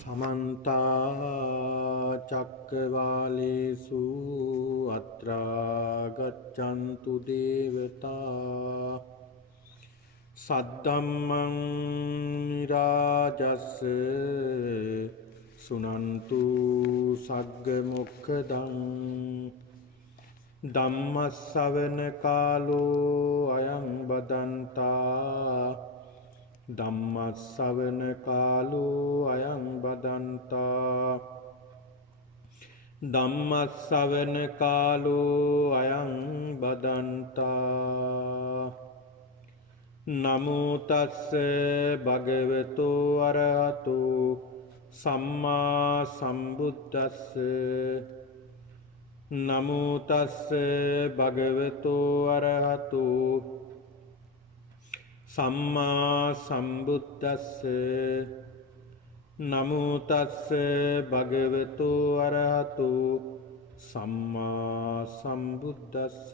समन्ता चक्रवालेषु अत्रा गच्छन्तु देवता सद्धम्मं निराजस्य सुनन्तु सग्गमुखदं ධම්මස්සවන කාලෝ අයං බදන්තා ධම්මස්සවන කාලෝ අයං බදන්තා ධම්මස්සවන කාලෝ අයං බදන්තා නමෝ තස්ස භගවතෝ අරහතෝ සම්මා සම්බුද්දස්ස නමෝ තස්ස භගවතෝ අරහතෝ සම්මා සම්බුද්දස්ස නමෝ තස්ස භගවතෝ අරහතෝ සම්මා සම්බුද්දස්ස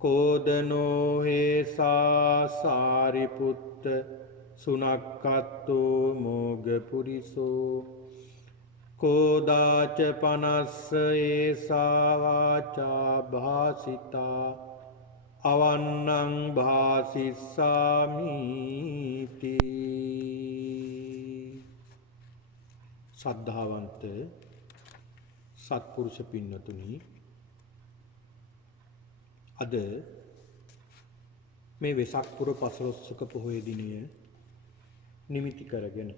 කෝදනෝ හේසා සාරිපුත්ත සුනක්කත්තෝ මෝගපුරිසෝ කෝදාච පනස්ස ඒසා වාචා භාසිතා අවන්නං භාසිස්සාමිති. සද්ධාවන්ත සත්පුරුෂ පින්නතුනි, අද මේ වෙසක් පුර පසළොස්වක පොහොය දිනය නිමිති කරගෙන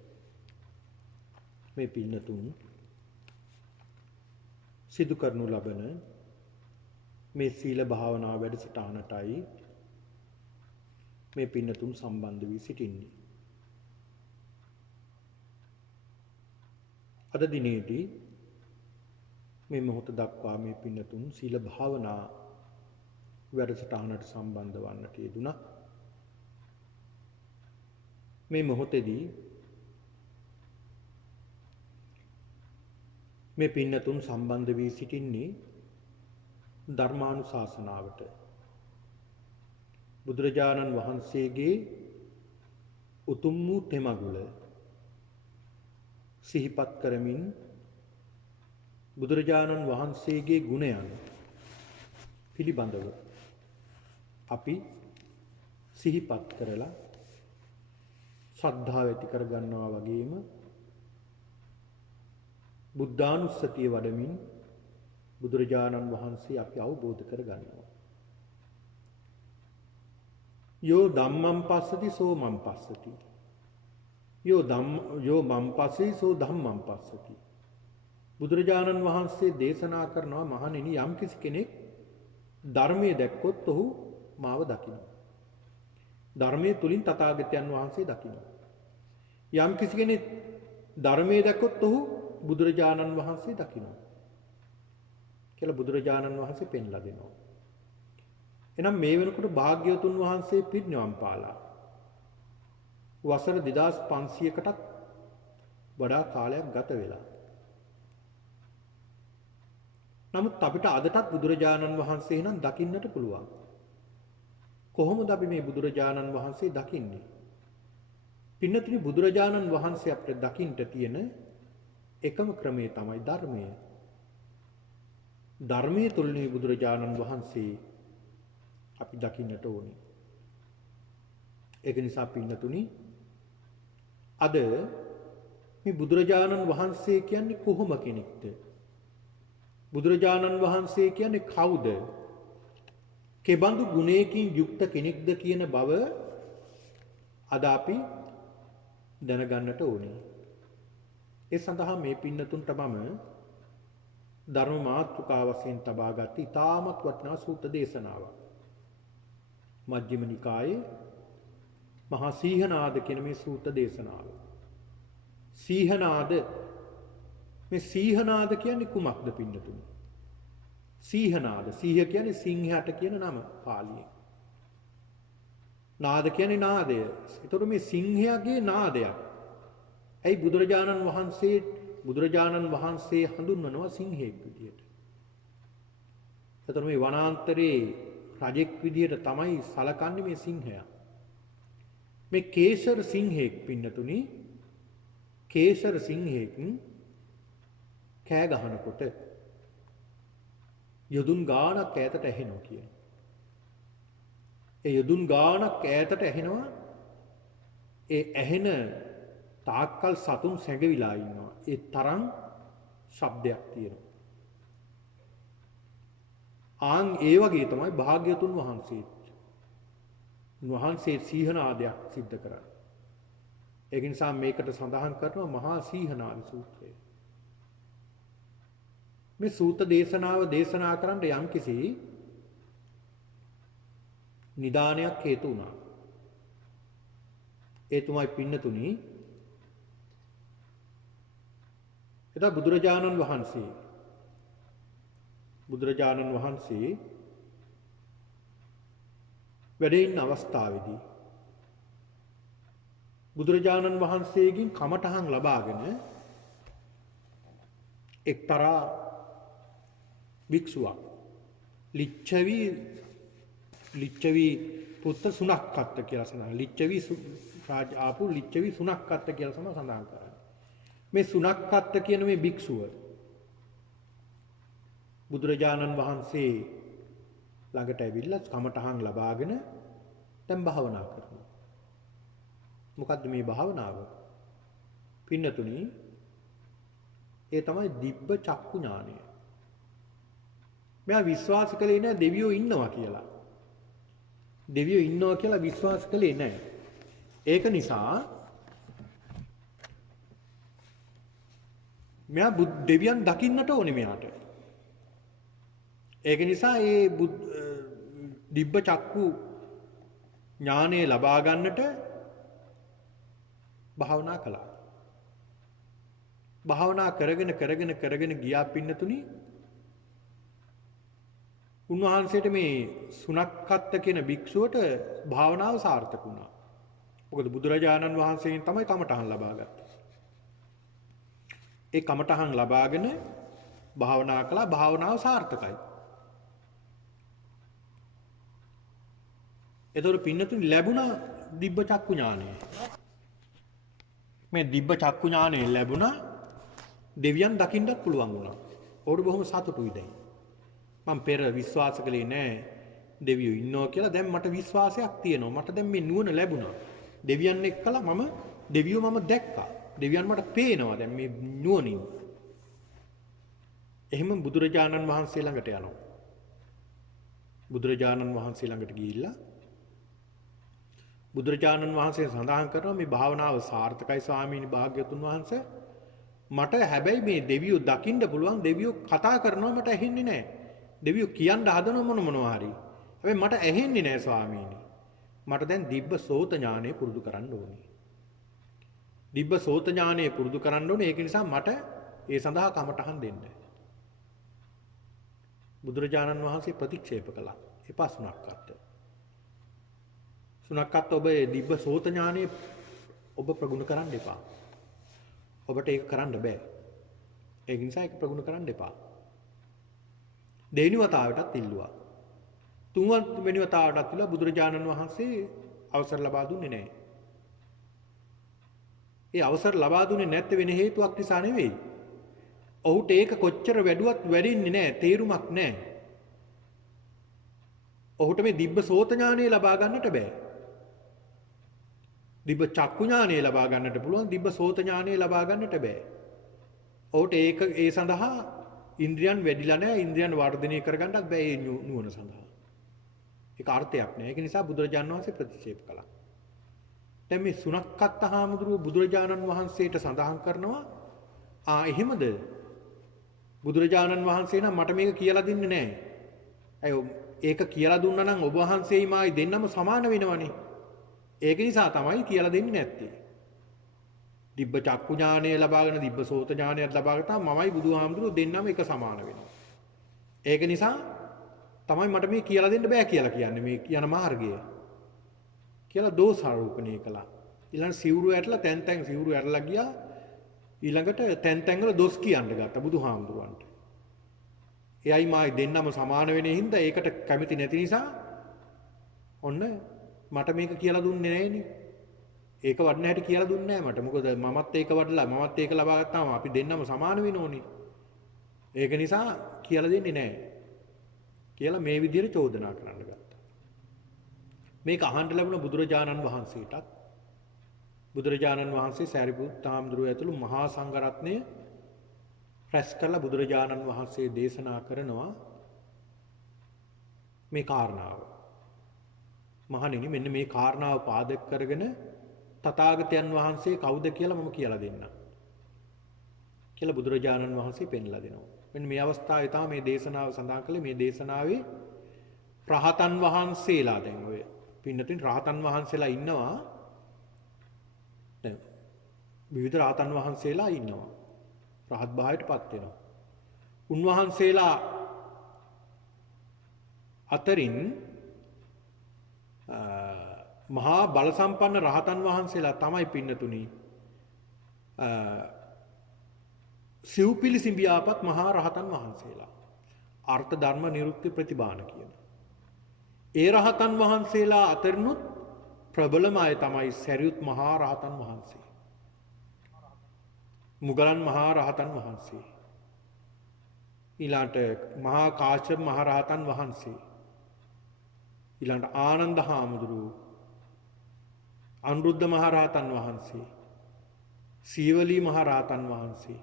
මේ පින්නතුන් සිදු කරනු ලබන මේ සීල භාවනා වැඩසටහනටයි මේ පින්නතුන් සම්බන්ධ වී සිටින්නේ. අද දිනේදී මේ මොහොත දක්වා මේ පින්නතුන් සීල භාවනා වැඩසටහනට සම්බන්ධ වන්නට යෙදුණා. මේ මොහොතේදී මේ පින්නතුන් සම්බන්ධ වී සිටින්නේ ධර්මානුශාසනාවට. බුදුරජාණන් වහන්සේගේ උතුම් වූ තෙමගුල සිහිපත් කරමින් බුදුරජාණන් වහන්සේගේ ගුණයන් පිළිබඳව අපි සිහිපත් කරලා ශ්‍රද්ධාව ඇති කරගන්නවා වගේම බුද්ධානුස්සතිය වඩමින් බුදුරජාණන් වහන්සේ අපි අවබෝධ කරගන්නවා. යෝ ධම්මං පස්සති සෝ මං පස්සති. යෝ මං පස්සති සෝ ධම්මං පස්සති. බුදුරජාණන් වහන්සේ දේශනා කරනවා, මහණෙනි, යම් කිසි කෙනෙක් ධර්මයේ දැක්කොත් ඔහු මාව දකිනවා. ධර්මයේ තුලින් තථාගතයන් වහන්සේ දකිනවා. යම් කිසි කෙනෙක් ධර්මයේ දැක්කොත් ඔහු බුදුරජාණන් වහන්සේ දකිනවා කියලා බුදුරජාණන් වහන්සේ පෙන්ලා දෙනවා. එහෙනම් මේ වෙනකොට භාග්‍යවතුන් වහන්සේ පිරිනිවන් පාලා වසර 2500කටත් වඩා කාලයක් ගත වෙලා. නමුත් අපිට අදටත් බුදුරජාණන් වහන්සේ නම් දකින්නට පුළුවන්. කොහොමද අපි මේ බුදුරජාණන් වහන්සේ දකින්නේ? පින්නතුනි, බුදුරජාණන් වහන්සේ අපිට දකින්න තියෙන එකම ක්‍රමය තමයි ධර්මය. ධර්මයේ තුලින් බුදුරජාණන් වහන්සේ අපි දකින්නට ඕනේ. ඒක නිසා පින්නතුනි, අද මේ බුදුරජාණන් වහන්සේ කියන්නේ කොහොම කෙනෙක්ද? බුදුරජාණන් වහන්සේ කියන්නේ කවුද? කෙබඳු ගුණයකින් යුක්ත කෙනෙක්ද කියන බව අද අපි දැනගන්නට ඕනේ. ඒ සඳහා මේ පින්නතුන්ට මම ධර්ම මාතෘකාව වශයෙන් තබා ගත් ඉතාමත් වටිනා සූත්‍ර දේශනාවක්. මජ්ක්‍ධිම නිකායේ මහා සීහනාද කියන මේ සූත්‍ර දේශනාව. සීහනාද, මේ සීහනාද කියන්නේ කුමක්ද පින්නතුනි? සීහනාද, සීහ කියන්නේ සිංහයට කියන නම පාලියෙන්. නාද කියන්නේ නාදය. ඒතකොට මේ සිංහයාගේ නාදයක්. ඇයි බුදුරජාණන් වහන්සේ හඳුන්වනවා සිංහෙක් විදියට? එතකොට මේ වනාන්තරයේ රජෙක් විදියට තමයි සලකන්නේ මේ සිංහයා. මේ කේසර සිංහෙක් පින්නතුනි කේසර සිංහෙකින් කෑ ගහනකොට යොදුන් ගානක් ඈතට ඇහෙනවා කියන. ඒ යොදුන් ගානක් ඈතට ඇහෙනවා. ඒ ඇහෙන තාක්කල් සතුන් සැඟවිලා ඉන්නවා. ඒ තරම් ශබ්දයක් තියෙනවා. ආන් ඒ වගේ තමයි භාග්‍යතුන් වහන්සේත්. උන්වහන්සේ සීහනාදයක් සිද්ධ කරා. ඒක නිසා මේකට සඳහන් කරනවා මහා සීහනාද සූත්‍රය. මේ සූත්‍ර දේශනාව දේශනා කරන්න යම්කිසි නිදානයක් හේතු වුණා. ඒ තුමයි පින්නතුනි එදා බුදුරජාණන් වහන්සේ වැඩ ඉන්න අවස්ථාවේදී බුදුරජාණන් වහන්සේගෙන් කමඨහන් ලබාගෙන එක්තරා භික්ෂුවක් ලිච්ඡවි පුත්ත සුනක්කත්ත කියලා සඳහන්. ලිච්ඡවි රාජ ආපු ලිච්ඡවි සුනක්කත්ත කියලා සඳහන් කරන්නේ. මේ සුනක්කත්ත කියන මේ භික්ෂුව බුදුරජාණන් වහන්සේ ළඟට ඇවිල්ලා කමඨහන් ලබාගෙන දැන් භාවනා කරනවා. මොකද්ද මේ භාවනාව? පින්නතුනි ඒ තමයි දිබ්බ චක්කු ඥානය. මෙයා විශ්වාස කළේ නැහැ දෙවියෝ ඉන්නවා කියලා. දෙවියෝ ඉන්නවා කියලා විශ්වාස කළේ නැහැ. ඒක නිසා මෙයා දෙවියන් දකින්නට ඕනේ මෙයාට. ඒක නිසා ඒ දිබ්බ චක්කු ඥානය ලබා ගන්නට භාවනා කළා. භාවනා කරගෙන ගියා පින්නතුනි. උන්වහන්සේට මේ සුනක්කත්ත කියන භික්ෂුවට භාවනාව සාර්ථක වුණා. මොකද බුදුරජාණන් වහන්සේගෙන් තමයි කමඨහන් ලබා ගත්තේ. ඒ කමඨහන් ලබාගෙන භාවනා කළා. භාවනාව සාර්ථකයි. එතකොට පින්නතුනි ලැබුණා දිබ්බ චක්කු ඥානය. මේ දිබ්බ චක්කු ඥානය ලැබුණා දෙවියන් දකින්නත් පුළුවන් වුණා. ඕකට බොහොම සතුටුයි දැන්. මම පෙර විශ්වාස කළේ නෑ දෙවියෝ ඉන්නවා කියලා. දැන් මට විශ්වාසයක් තියෙනවා. මට දැන් මේ නුවණ ලැබුණා. දෙවියන් එක්කලා දෙවියෝ මම දැක්කා. දෙවියන් මට පේනවා දැන් මේ නුවණින්. එහෙම බුදුරජාණන් වහන්සේ ළඟට යනවා. බුදුරජාණන් වහන්සේ ළඟට ගිහිල්ලා බුදුරජාණන් වහන්සේ සඳහන් කරනවා මේ භාවනාව සාර්ථකයි ස්වාමීනි භාග්‍යතුන් වහන්සේ. මට හැබැයි මේ දෙවියෝ දකින්න පුළුවන්. දෙවියෝ කතා කරනවා මට ඇහෙන්නේ නැහැ. දෙවියෝ කියන්න හදන මොනවා හරි. හැබැයි මට ඇහෙන්නේ නැහැ ස්වාමීනි. මට දැන් දිබ්බ සෝත ඥානය පුරුදු කරන්න ඕනේ. දිබ්බ සෝත ඥානය පුරුදු කරන්න ඕනේ. ඒක නිසා මට ඒ සඳහා කමඨහන් දෙන්න. බුදුරජාණන් වහන්සේ ප්‍රතික්ෂේප කළා. එපා සුනක්කත්ත. සුනක්කත්ත ඔබ දිබ්බ සෝත ඥානය ඔබ ප්‍රගුණ කරන්න එපා. ඔබට ඒක කරන්න බෑ. ඒක නිසා ඒක ප්‍රගුණ කරන්න එපා. දෙවෙනි වතාවටත් ඉල්ලුවා. තුන්වෙනි වතාවටත් ඉල්ලුවා. බුදුරජාණන් වහන්සේ අවසර ලබා දුන්නේ නැහැ. ඒ අවසර ලබා දුන්නේ නැත්te වෙන හේතුවක් නිසා නෙවෙයි. ඔහුට ඒක කොච්චර වැඩුවත් වැඩින්නේ නැහැ. තේරුමක් නැහැ. ඔහුට මේ දිබ්බ සෝත ඥානය ලබා ගන්නට බෑ. දිබ්බ චක්කු ඥානය ලබා ගන්නට පුළුවන්. දිබ්බ සෝත ඥානය ලබා ගන්නට බෑ. ඔහුට ඒ සඳහා ඉන්ද්‍රියන් වැඩිලා නැහැ. ඉන්ද්‍රියන් වර්ධනය කරගන්නත් බෑ ඒ නුවණ සඳහා. ඒක අර්ථයක් නෑ. ඒක නිසා බුදුරජාණන් වහන්සේ ප්‍රතික්ෂේප කළා. දැන් මේ සුනක්කත්ත හාමුදුරුව බුදුරජාණන් වහන්සේට සඳහන් කරනවා එහෙමද? බුදුරජාණන් වහන්සේ නම් මට මේක කියලා දෙන්නේ නැහැ. අය ඒක කියලා දුන්නා නම් ඔබ වහන්සේයි මායි දෙන්නම සමාන වෙනවනේ. ඒක නිසා තමයි කියලා දෙන්නේ නැත්තේ. දිබ්බ චක්කු ඥානය ලබාගෙන දිබ්බ සෝත ඥානයත් ලබාගෙන මමයි බුදුහාමුදුරුවෝ දෙන්නම එක සමාන වෙනවා. ඒක නිසා තමයි මට මේ කියලා දෙන්න බෑ කියලා කියන්නේ මේ කියන මාර්ගය. කියලා දෝෂාරෝපණය කළා. ඊළඟ සිවුරු ඇටලා තැන් සිවුරු ඇටලා ගියා. ඊළඟට තැන් වල දොස් කියන්න ගත්තා බුදුහාමුදුරුවන්ට. එයයි මායි දෙන්නම සමාන වෙන හින්දා ඒකට කැමති නැති නිසා ඔන්න මට මේක කියලා දුන්නේ නැහෙනේ. ඒක වඩන හැටි කියලා දුන්නේ නැහැ මට. මොකද මමත් ඒක වඩලා මමත් ඒක ලබා ගත්තාම අපි දෙන්නම සමාන වෙනෝනේ. ඒක නිසා කියලා දෙන්නේ නැහැ. කියලා මේ විදිහට චෝදනා කරන්න ගත්තා. මේක අහන්න ලැබුණ බුදුරජාණන් වහන්සේටත් බුදුරජාණන් වහන්සේ සාරිපුත්ත හාමුදුරුවෝ ඇතුළු මහා සංඝරත්නය රැස් කරලා බුදුරජාණන් වහන්සේ දේශනා කරනවා මේ කාරණාව. මහණෙනි මෙන්න මේ කාරණාව පාදක කරගෙන තථාගතයන් වහන්සේ කවුද කියලා මම කියලා දෙන්නම්. කියලා බුදුරජාණන් වහන්සේ පෙන්ලා දෙනවා. මෙන්න මේ අවස්ථාවේ තමයි මේ දේශනාව සඳහන් කළේ. මේ දේශනාවේ රහතන් වහන්සේලා දැන් ඔය පින්නතුන් රහතන් වහන්සේලා ඉන්නවා. දැන් විවිධ රහතන් වහන්සේලා ඉන්නවා. රහත් භාවයටපත් වෙනවා. උන්වහන්සේලා අතරින් මහා බල සම්පන්න රහතන් වහන්සේලා තමයි පින්නතුනි සිව්පිලි සිඹියාපත් මහා රහතන් වහන්සේලා. අර්ථ ධර්ම නිරුක්ති ප්‍රතිබාන කියන. ඒ රහතන් වහන්සේලා අතරිනුත් ප්‍රබලම අය තමයි සරියුත් මහා රහතන් වහන්සේ. මුගලන් මහා රහතන් වහන්සේ. ඊළාට මහා කාශ්‍යප මහ රහතන් වහන්සේ. ඊළඟට ආනන්ද හාමුදුරුවෝ අනුරුද්ධ මහ රහතන් වහන්සේ සීවලී මහ රහතන් වහන්සේ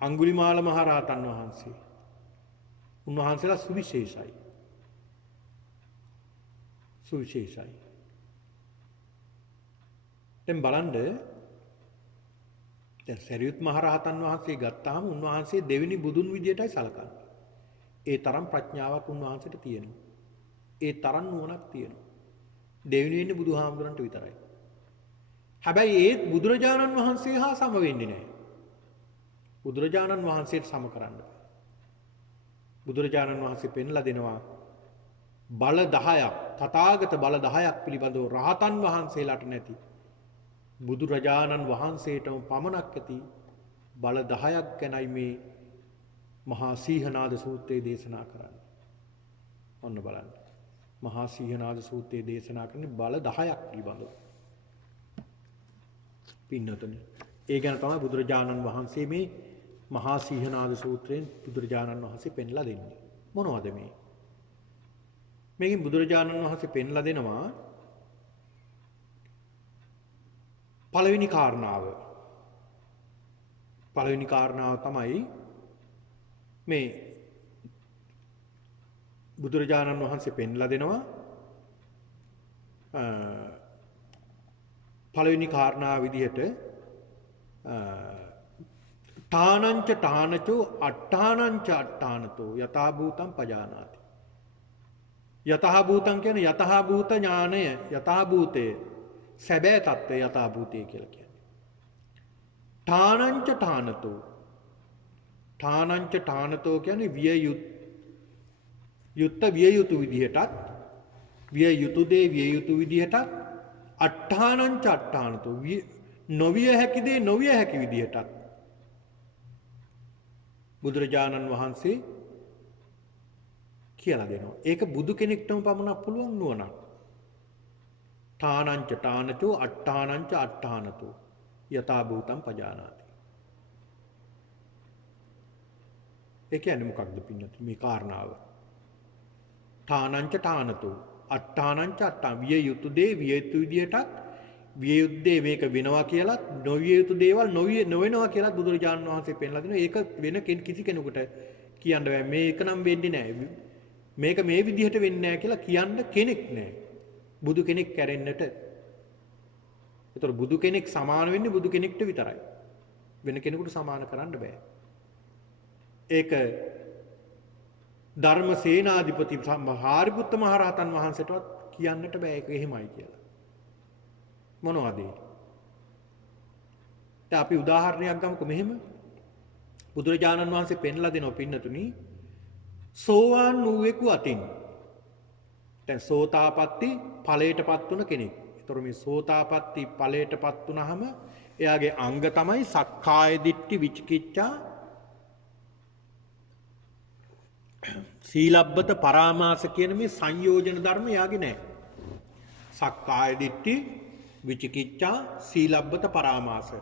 අඟුලිමාල මහ රහතන් වහන්සේ උන්වහන්සේලා සුවිශේෂයි දැන් බලන්න දැන් සරියුත් මහ රහතන් වහන්සේ ගත්තාම උන්වහන්සේ දෙවෙනි බුදුන් විදියටයි සලකන්නේ. ඒ තරම් ප්‍රඥාවක් උන්වහන්සේට තියෙනවා. ඒ තරම් නුවණක් තියෙනවා. දෙවෙනි වෙන්නේ බුදුහාමුදුරන්ට විතරයි. හැබැයි ඒත් බුදුරජාණන් වහන්සේ හා සම වෙන්නේ නැහැ. බුදුරජාණන් වහන්සේට සම කරන්න බෑ. බුදුරජාණන් වහන්සේ පෙන්ලා දෙනවා බල 10ක් තථාගත බල 10ක් පිළිබඳව රහතන් වහන්සේලාට නැති බුදුරජාණන් වහන්සේටම පමණක් ඇති බල 10ක් ගැනයි මේ මහා සීහනාද සූත්‍රයේ දේශනා කරන්නේ. ඔන්න බලන්න. මහා සීහනාද සූත්‍රයේ දේශනා කරන්නේ බල 10ක් පිළිබඳව. පින්නතුනි. ඒ ගැන තමයි බුදුරජාණන් වහන්සේ මේ මහා සීහනාද සූත්‍රයෙන් බුදුරජාණන් වහන්සේ පෙන්ලා දෙන්නේ. මොනවද මේ? මේකෙන් බුදුරජාණන් වහන්සේ පෙන්ලා දෙනවා පළවෙනි කාරණාව තමයි මේ බුදුරජාණන් වහන්සේ පෙන්ලා දෙනවා පළවෙනි කාරණාව විදිහට ඨානංච ඨානචෝ අට්ඨානංච අට්ඨානතෝ යථා භූතං පජානාති. යථා භූතං කියන්නේ යථා භූත ඥානය යථා භූතේ සැබෑ తත්වය යථා භූතේ කියලා කියන්නේ. ඨානංච ඨානතෝ කියන්නේ විය යුතු විදිහටත් විය යුතු දේ විය යුතු විදිහටත් අට්ඨානංච අට්ඨානතෝ නොවිය හැකි දේ නොවිය හැකි විදිහටත් බුදුරජාණන් වහන්සේ කියලා දෙනවා. ඒක බුදු කෙනෙක්ටම පමණක් පුළුවන් නුවණක්. ඨානංච ඨානචෝ අට්ඨානංච අට්ඨානතෝ යථා භූතං පජානාති. ඒ කියන්නේ මොකක්ද පින්නත් මේ කාරණාව? ඨානංච ඨානතෝ අට්ඨානංච අට්ඨා විය යුතු දේ විය යුතු විදියටත් විය යුතු දේ මේක වෙනවා කියලා නොවිය යුතු දේවල් නොවෙනවා කියලා බුදුරජාණන් වහන්සේ පෙන්ලා දෙනවා. ඒක වෙන කිසි කෙනෙකුට කියන්න බෑ. මේක නම් වෙන්නේ නැහැ. මේක මේ විදිහට වෙන්නේ නැහැ කියලා කියන්න කෙනෙක් නැහැ. බුදු කෙනෙක් කැරෙන්නට. ඒතර බුදු කෙනෙක් සමාන වෙන්නේ බුදු කෙනෙක්ට විතරයි. වෙන කෙනෙකුට සමාන කරන්න බෑ. ඒක ධර්ම සේනාධිපති සම්හාරිපුත්ත මහ රහතන් වහන්සේටවත් කියන්නට බෑ ඒක එහෙමයි කියලා. මොනවද ඒ? දැන් අපි උදාහරණයක් ගමුකෝ මෙහෙම. බුදුරජාණන් වහන්සේ පෙන්ලා දෙනවා පින්නතුනි සෝවාන් වූවෙකු අතින්. දැන් සෝතාපට්ටි ඵලයටපත් වුණ කෙනෙක්. ඒතර මේ සෝතාපට්ටි ඵලයටපත් වුණාම එයාගේ අංග තමයි සක්කාය දිට්ඨි විචිකිච්ඡා සීලබ්බත පරාමාස කියන මේ සංයෝජන ධර්ම යාගේ නැහැ. සක්කාය දිට්ඨි විචිකිච්ඡා සීලබ්බත පරාමාස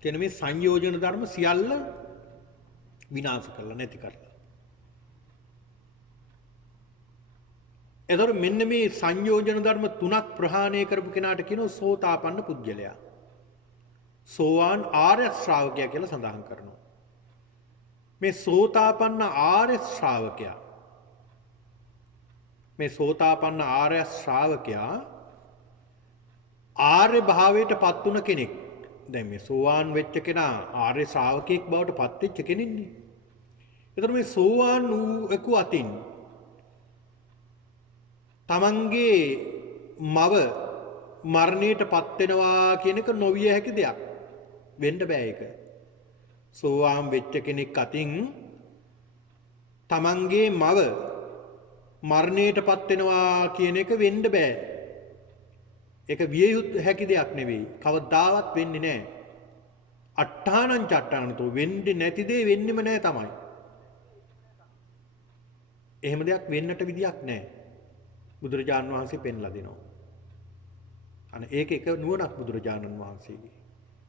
කියන මේ සංයෝජන ධර්ම සියල්ල විනාශ කරලා නැති කරලා. එතකොට මෙන්න මේ සංයෝජන ධර්ම තුනක් ප්‍රහාණය කරපු කෙනාට කියනවා සෝතාපන්න පුද්ගලයා. සෝවාන් ආර්ය ශ්‍රාවකයා කියලා සඳහන් කරනවා. මේ සෝතාපන්න ආර්ය ශ්‍රාවකයා ආර්ය භාවයට පත් වුණ කෙනෙක්. දැන් මේ සෝවාන් වෙච්ච කෙනා ආර්ය ශ්‍රාවකෙක් බවට පත් වෙච්ච කෙනෙක්නේ. එතකොට මේ සෝවාන් වූ අතින් තමන්ගේ මව මරණයට පත් වෙනවා කියන එක නොවිය හැකි දෙයක්. වෙන්න බෑ ඒක. සෝවාන් වෙච්ච කෙනෙක් අතින් තමන්ගේ මව මරණයට පත් වෙනවා කියන එක වෙන්න බෑ. ඒක විය හැකි දෙයක් නෙවෙයි. කවදාවත් වෙන්නේ නැහැ. අට්ඨානං චට්ඨානතෝ වෙන්නේ නැති දේ වෙන්නෙම නැහැ තමයි. එහෙම දෙයක් වෙන්නට විදියක් නැහැ. බුදුරජාණන් වහන්සේ පෙන්ලා දෙනවා. අනේ ඒක එක නුවණක් බුදුරජාණන් වහන්සේගේ.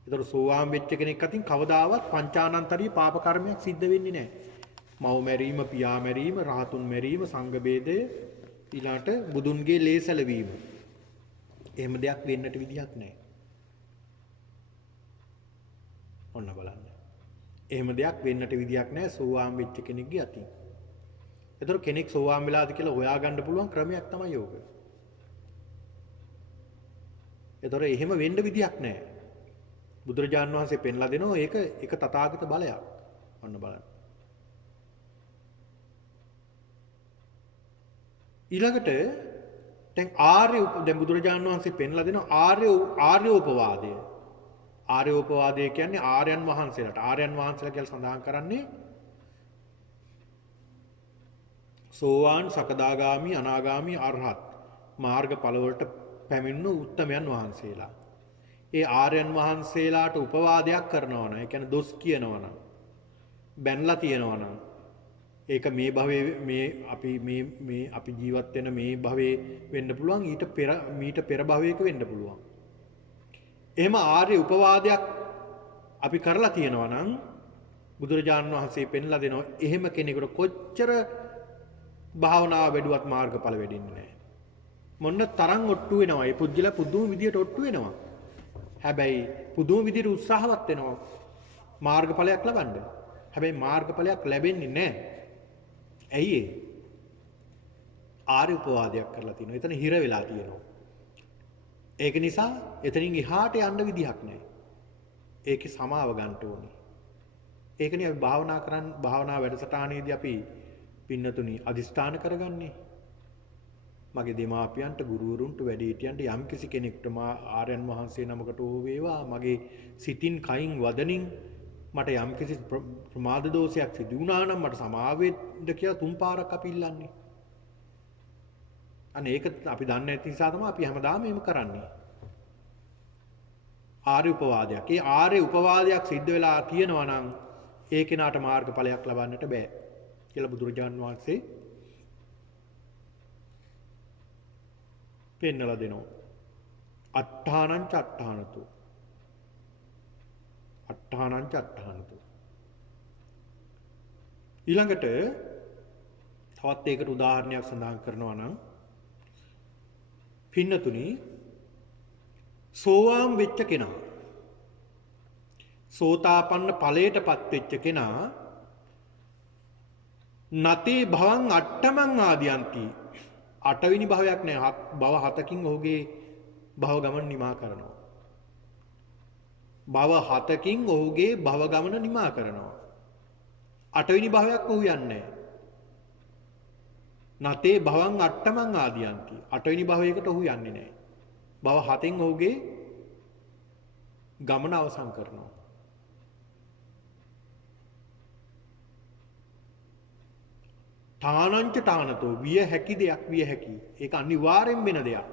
ඒතර සෝවාන් වෙච්ච කෙනෙක් අතින් කවදාවත් පංචානන්තරී පාප කර්මයක් සිද්ධ වෙන්නේ නැහැ. මව මැරීම, පියා මැරීම, රහතුන් මැරීම, සංඝ බේදය, ඊළාට බුදුන්ගේ ලේසලවීම. එහෙම දෙයක් වෙන්නට විදියක් නැහැ. ඔන්න බලන්න. එහෙම දෙයක් වෙන්නට විදියක් නැහැ සෝවාන් වෙච්ච කෙනෙක්ගේ අතින්. ඒතර කෙනෙක් සෝවාන් වෙලාද කියලා හොයාගන්න පුළුවන් ක්‍රමයක් තමයි යෝග. ඒතර එහෙම වෙන්න විදියක් නැහැ. බුදුරජාණන් වහන්සේ පෙන්ලා දෙනවා ඒක එක තථාගත බලයක්. ඔන්න බලන්න. ඊළඟට දැන් බුදුරජාණන් වහන්සේ පෙන්ලා දෙනවා ආර්යෝපවාදය. ආර්යෝපවාදය කියන්නේ ආර්යයන් වහන්සේලාට. ආර්යයන් වහන්සේලා කියලා සඳහන් කරන්නේ සෝවාන්, සකදාගාමි, අනාගාමි, අරහත් මාර්ගඵල වලට පැමිණුණු උත්තමයන් වහන්සේලා. ඒ ආර්යයන් වහන්සේලාට උපවාදයක් කරනවා නම්, ඒ කියන්නේ දොස් කියනවා නම්, බැනලා තියනවා නම්, ඒක මේ භවයේ අපි ජීවත් වෙන මේ භවයේ වෙන්න පුළුවන්, ඊට පෙර භවයක වෙන්න පුළුවන්. එහෙම ආර්ය උපවාදයක් අපි කරලා තියනවා නම් බුදුරජාණන් වහන්සේ පෙන්ලා දෙනවා එහෙම කෙනෙකුට කොච්චර භාවනාව වැඩුවත් මාර්ගඵල වෙදින්නේ නැහැ. මොන්න තරම් ඔට්ටු වෙනවා. ඒ පුජ්‍යලා පුදුම විදියට ඔට්ටු වෙනවා. හැබැයි පුදුම විදියට උත්සාහවත් වෙනවා මාර්ගඵලයක් ලබන්න. හැබැයි මාර්ගඵලයක් ලැබෙන්නේ නැහැ. ඇයි ඒ? ආර්ය උපවාදයක් කරලා තිනවා. එතන හිර වෙලා තියෙනවා. ඒක නිසා එතනින් එහාට යන්න විදිහක් නැහැ. ඒකේ සමාව ගන්න ඕනේ. ඒකනේ අපි භාවනා වැඩසටහනේදී අපි පින්නතුනි අදිස්ථාන කරගන්නේ. මගේ දෙමාපියන්ට, ගුරුවරුන්ට, වැඩිහිටියන්ට යම් කිසි කෙනෙකුට ආර්යයන් වහන්සේ නමකට හෝ වේවා මගේ සිතින්, කයින්, වදනින් මට යම් කිසි ප්‍රමාද දෝෂයක් සිදු වුණා නම් මට සමාව වෙන්න කියලා තුන් පාරක් අපි ඉල්ලන්නේ. අනේ ඒක අපි දන්නේ නැති නිසා තමයි අපි හැමදාම එහෙම කරන්නේ. ආර්ය උපවාදයක්. ඒ ආර්ය උපවාදයක් සිද්ධ වෙලා තියෙනවා නම් ඒ කෙනාට මාර්ගඵලයක් ලබන්නට බෑ කියලා බුදුරජාණන් වහන්සේ පෙන්නලා දෙනවා. අට්ඨානං චට්ඨානතු. අට්ඨානං චට්ඨානතු. ඊළඟට තවත් ඒකට උදාහරණයක් සඳහන් කරනවා නම් පින්නතුනි සෝවාන් වෙච්ච කෙනා, සෝතාපන්න ඵලයටපත් වෙච්ච කෙනා නතේ භවං අට්ඨමං ආදියන්ති. අටවෙනි භවයක් නෑ. භව 7කින් ඔහුගේ භව ගමන නිමා කරනවා. භව 7කින් ඔහුගේ භව ගමන නිමා කරනවා. අටවෙනි භවයක් ඔහු යන්නේ නෑ. නතේ භවං අට්ඨමං ආදියන්ති. අටවෙනි භවයකට ඔහු යන්නේ නෑ. භව 7න් ඔහුගේ ගමන අවසන් කරනවා. තානංච තානතෝ විය හැකි දෙයක් විය හැකි. ඒක අනිවාර්යෙන් වෙන දෙයක්.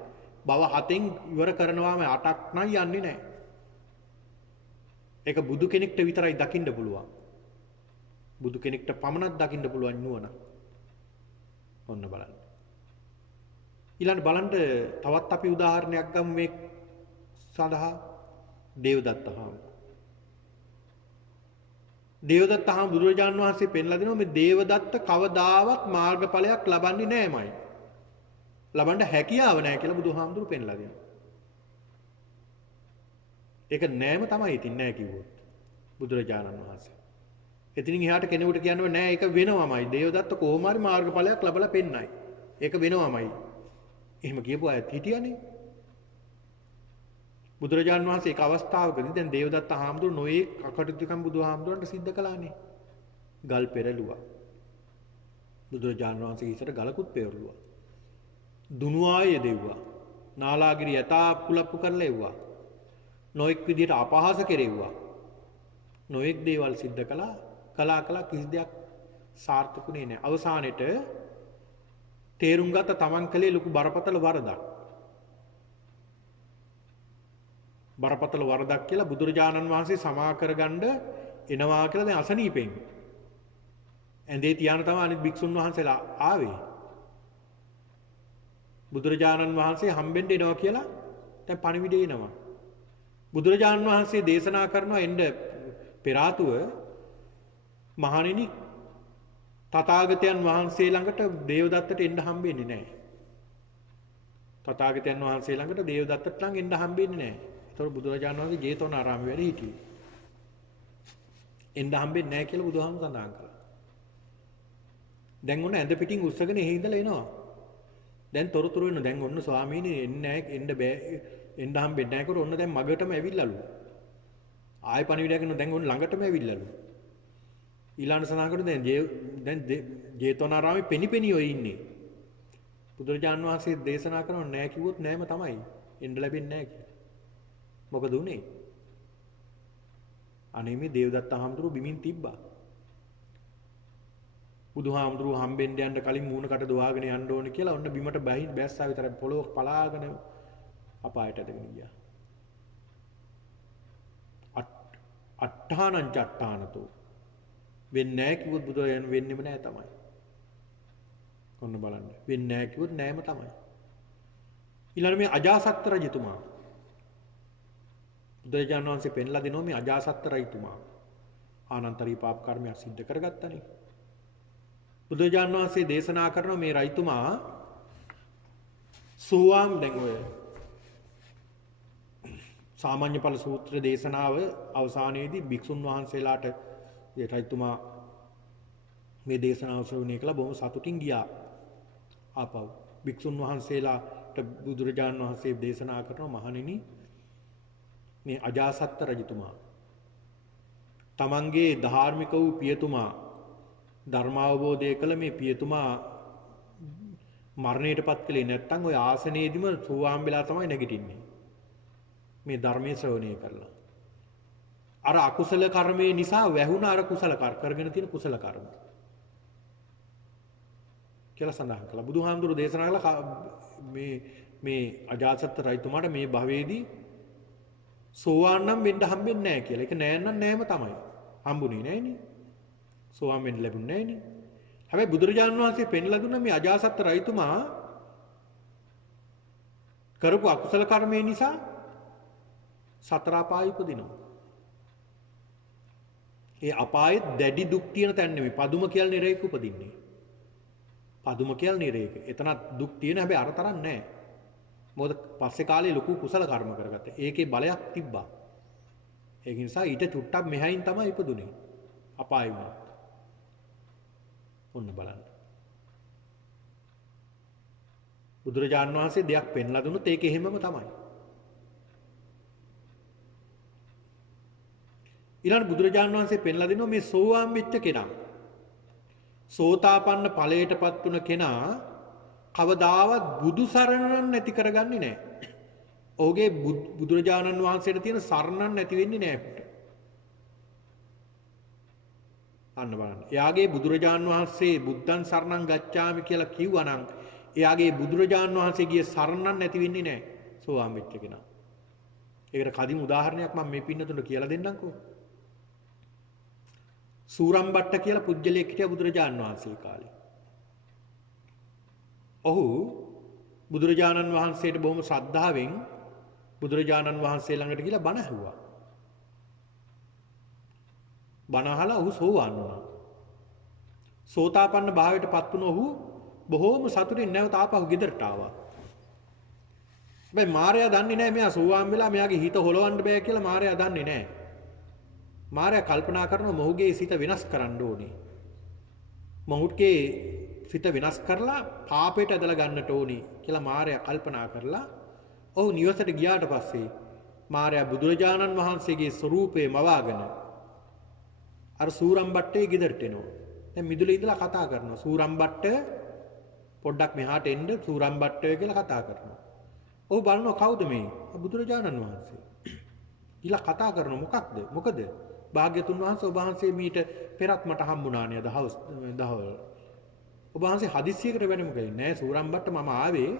භව 7න් ඉවර කරනවාම 8ක් නම් යන්නේ නැහැ. ඒක බුදු කෙනෙක්ට විතරයි දකින්න පුළුවන්. බුදු කෙනෙක්ට පමණක් දකින්න පුළුවන් නුවණ. ඔන්න බලන්න. ඊළඟ බලන්න තවත් අපි උදාහරණයක් ගමු මේ සඳහා දේවදත්ත හාමුදුරුවෝ. දේවදත්ත හාමුදුරුවෝ බුදුරජාණන් වහන්සේ පෙන්ලා දෙනවා මේ දේවදත්ත කවදාවත් මාර්ගඵලයක් ලබන්නේ නැහැමයි. ලබන්න හැකියාව නැහැ කියලා බුදුහාමුදුරුවෝ පෙන්ලා දෙනවා. ඒක නෑම තමයි ඉතින් නෑ කිව්වොත් බුදුරජාණන් වහන්සේ. එතනින් එහාට කෙනෙකුට කියන්න නෑ ඒක වෙනවමයි. දේවදත්ත කොහොම හරි මාර්ගඵලයක් ලබලා පෙන්නයි. ඒක වෙනවමයි. එහෙම කියපු අයත් හිටියනේ. බුදුරජාණන් වහන්සේ එක අවස්ථාවකදී දැන් දේවදත්ත හාමුදුරුවෝ නොයේ අකටයුතුකම් බුදුහාමුදුරන්ට සිද්ධ කළානේ. ගල් පෙරළුවා. බුදුරජාණන් වහන්සේ ඉස්සර ගලකුත් පෙරළුවා. දුනුආය දෙව්වා. නාලාගිරි යතා කුලප්පු කරලා එව්වා. නොඑක් විදියට අපහාස කෙරෙව්වා. නොඑක් දේවල් සිද්ධ කළා කිසි දෙයක් සාර්ථකුනේ නැහැ. අවසානයේට තේරුම් ගත්ත තමන් කලේ ලොකු බරපතල වරදක්. බරපතල වරදක් කියලා බුදුරජාණන් වහන්සේ සමා කරගන්න එනවා කියලා දැන් අසනීපෙන්. ඇඳේ තියාන තමයි අනිත් භික්ෂුන් වහන්සේලා ආවේ. බුදුරජාණන් වහන්සේ හම්බෙන්න එනවා කියලා දැන් පණිවිඩය එනවා. බුදුරජාණන් වහන්සේ දේශනා කරනවා එන්න පෙර ආතුව මහණෙනි තථාගතයන් වහන්සේ ළඟට දේවදත්තට එන්න හම්බෙන්නේ නැහැ. තථාගතයන් වහන්සේ ළඟට දේවදත්තට ළඟ එන්න හම්බෙන්නේ නැහැ. ඒතකොට බුදුරජාණන් වහන්සේ ජේතවනාරාමයේ වැඩ හිටියේ. එන්න හම්බෙන්නේ නැහැ කියලා බුදුහාමුදුරුවෝ සඳහන් කළා. දැන් ඔන්න ඇඳ පිටින් උස්සගෙන එහි ඉඳලා එනවා. දැන් තොරතුරු වෙනවා. දැන් ඔන්න ස්වාමීනි එන්නේ නැහැ එන්න බෑ එන්න හම්බෙන්නේ නැහැ කොට ඔන්න දැන් මගටම ඇවිල්ලාලු. ආයෙ පණිවිඩයක් කරනවා දැන් ඔන්න ළඟටම ඇවිල්ලාලු. ඊළඟ සඳහන් කරනවා දැන් ජේතවනාරාමේ පෙනිපෙනි ඔය ඉන්නේ. බුදුරජාණන් වහන්සේ දේශනා කරනවා නැහැ කිව්වොත් නැහැම තමයි. එන්න ලැබෙන්නේ නැහැ කියලා. මොකද උනේ? අනේ මේ දේවදත්ත හාමුදුරුවෝ බිමින් තිබ්බා. බුදුහාමුදුරුවෝ හම්බෙන්න යන්න කලින් මූණකට දොවාගෙන යන්න ඕනේ කියලා ඔන්න බිමට බැස්සා විතරයි පොළොව පලාගෙන අපායට ඇදගෙන ගියා. අට්ඨානං චට්ඨානතෝ වෙන්නේ නැහැ කිව්වොත් බුදුරජාණන් වෙන්නේම නැහැ තමයි. ඔන්න බලන්න. වෙන්නේ නැහැ කිව්වොත් නැහැම තමයි. ඊළඟ මේ අජාසත් රජතුමා බුදුරජාණන් වහන්සේ පෙන්ලා දෙනවා මේ අජාසත් රජතුමා ආනන්තරී පාප කර්මයක් සිද්ධ කරගත්තනේ. බුදුරජාණන් වහන්සේ දේශනා කරනවා මේ රජතුමා සෝවාන් දැන් ඔය සාමාන්‍ය ඵල සූත්‍ර දේශනාව අවසානයේදී භික්ෂුන් වහන්සේලාට ඒ රජතුමා මේ දේශනාව ශ්‍රවණය කළා බොහොම සතුටින් ගියා. ආපහු භික්ෂුන් වහන්සේලාට බුදුරජාණන් වහන්සේ දේශනා කරනවා මහණෙනි මේ අජාසත් රජතුමා තමන්ගේ ධාර්මික වූ පියතුමා ධර්මාවබෝධය කළ මේ පියතුමා මරණයටපත් කළේ නැත්නම් ওই ආසනයේදීම සෝවාන් වෙලා තමයි නැගිටින්නේ. මේ ධර්මයේ ශ්‍රවණය කරලා. අර අකුසල කර්මයේ නිසා වැහුණ අර කුසල කරගෙන තියෙන කුසල කර්ම. කියලා සඳහන් කළා. බුදුහාමුදුරු දේශනා කළා මේ අජාසත් රජතුමාට මේ භවයේදී සෝවාන් නම් වෙන්න හම්බෙන්නේ නැහැ කියලා. ඒක නෑනම් නෑම තමයි. හම්බුනේ නෑනේ. සෝවාන් වෙන්න ලැබුණේ නෑනේ. හැබැයි බුදුරජාණන් වහන්සේ පෙන්ලා දුන්න මේ අජාසත් රජතුමා කරපු අකුසල කර්මය නිසා සතර අපායෙ ඉපදිනවා. ඒ අපායෙත් දැඩි දුක් තියෙන තැන නෙමෙයි. පදුම කියලා නිරේක උපදින්නේ. පදුම කියලා නිරේක. එතනත් දුක් තියෙන හැබැයි අර තරම් නෑ. මොකද පස්සේ කාලේ ලොකු කුසල කර්ම කරගත්තා. ඒකේ බලයක් තිබ්බා. ඒක නිසා ඊට චුට්ටක් මෙහයින් තමයි ඉපදුනේ. අපායෙ වුණා. ඔන්න බලන්න. බුදුරජාණන් වහන්සේ දෙයක් පෙන්ලා දුන්නොත් ඒක එහෙමම තමයි. ඊළඟ බුදුරජාණන් වහන්සේ පෙන්ලා දෙනවා මේ සෝවාන් වෙච්ච කෙනා. සෝතාපන්න ඵලයටපත් වුණ කෙනා කවදාවත් බුදු සරණ නැති කරගන්නේ නැහැ. ඔහුගේ බුදුරජාණන් වහන්සේට තියෙන සරණ නැති වෙන්නේ නැහැ. අන්න බලන්න. එයාගේ බුදුරජාණන් වහන්සේ බුද්ධං සරණං ගච්ඡාමි කියලා කිව්වනම් එයාගේ බුදුරජාණන් වහන්සේගේ සරණ නැති වෙන්නේ නැහැ. සෝවාන් වෙච්ච කෙනා. ඒකට කදිම උදාහරණයක් මම මේ පින්නතුන්ට කියලා දෙන්නම්කෝ. සූරම්බට්ට කියලා පුජ්‍යලෙක් හිටියා බුදුරජාණන් වහන්සේ කාලේ. ඔහු බුදුරජාණන් වහන්සේට බොහොම ශ්‍රද්ධාවෙන් බුදුරජාණන් වහන්සේ ළඟට ගිහිලා බණ ඇහුවා. බණ අහලා ඔහු සෝවාන් වුණා. සෝතාපන්න භාවයට පත් වුණ ඔහු බොහෝම සතුටින් නැවත ආපහු ගෙදරට ආවා. හැබැයි මාරයා දන්නේ නැහැ මෙයා සෝවාන් වෙලා මෙයාගේ හිත හොලවන්න බෑ කියලා මාරයා දන්නේ නැහැ. මාරයා කල්පනා කරනවා මොහුගේ සිත වෙනස් කරන්න ඕනේ. මොහුගේ සිත වෙනස් කරලා පාපයට ඇදලා ගන්නට ඕනේ කියලා මාරයා කල්පනා කරලා ඔහු නිවසට ගියාට පස්සේ මාරයා බුදුරජාණන් වහන්සේගේ ස්වරූපය මවාගෙන අර සූරම්බට්ටේ ගෙදරට එනවා. දැන් මිදුලේ ඉඳලා කතා කරනවා. සූරම්බට්ට පොඩ්ඩක් මෙහාට එන්න සූරම්බට්ටය කියලා කතා කරනවා. ඔහු බලනවා කවුද මේ? බුදුරජාණන් වහන්සේ. ඊළඟ කතා කරනවා මොකක්ද? මොකද? භාග්‍යතුන් වහන්සේ ඔබ වහන්සේ මීට පෙරත් මට හම්බුණානේ දහවල්. ඔබ වහන්සේ හදිස්සියකට වැඩම කළේ නෑ සූරම්බට්ට මම ආවේ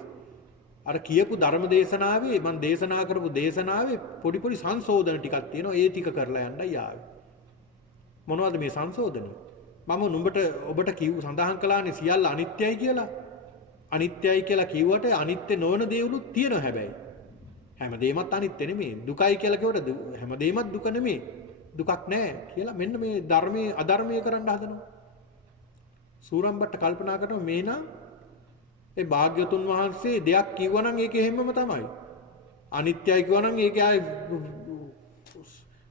අර කියපු ධර්ම දේශනාවේ මම දේශනා කරපු දේශනාවේ පොඩි සංශෝධන ටිකක් තියෙනවා ඒ ටික කරලා යන්නයි ආවේ. මොනවද මේ සංශෝධන? මම ඔබට සඳහන් කළානේ සියල්ල අනිත්‍යයි කියලා. අනිත්‍යයි කියලා කිව්වට අනිත්‍ය නොවන දේවලුත් තියෙනවා හැබැයි. හැමදේමත් අනිත්‍ය නෙමෙයි. දුකයි කියලා කිව්වට හැමදේමත් දුක නෙමෙයි. දුකක් නැහැ කියලා මෙන්න මේ ධර්මයේ අධර්මයේ කරන්න හදනවා. සූරම්බට්ට කල්පනා කරනවා මේනම් ඒ භාග්‍යතුන් වහන්සේ දෙයක් කිව්වනම් ඒක එහෙමම තමයි. අනිත්‍යයි කිව්වනම් ඒක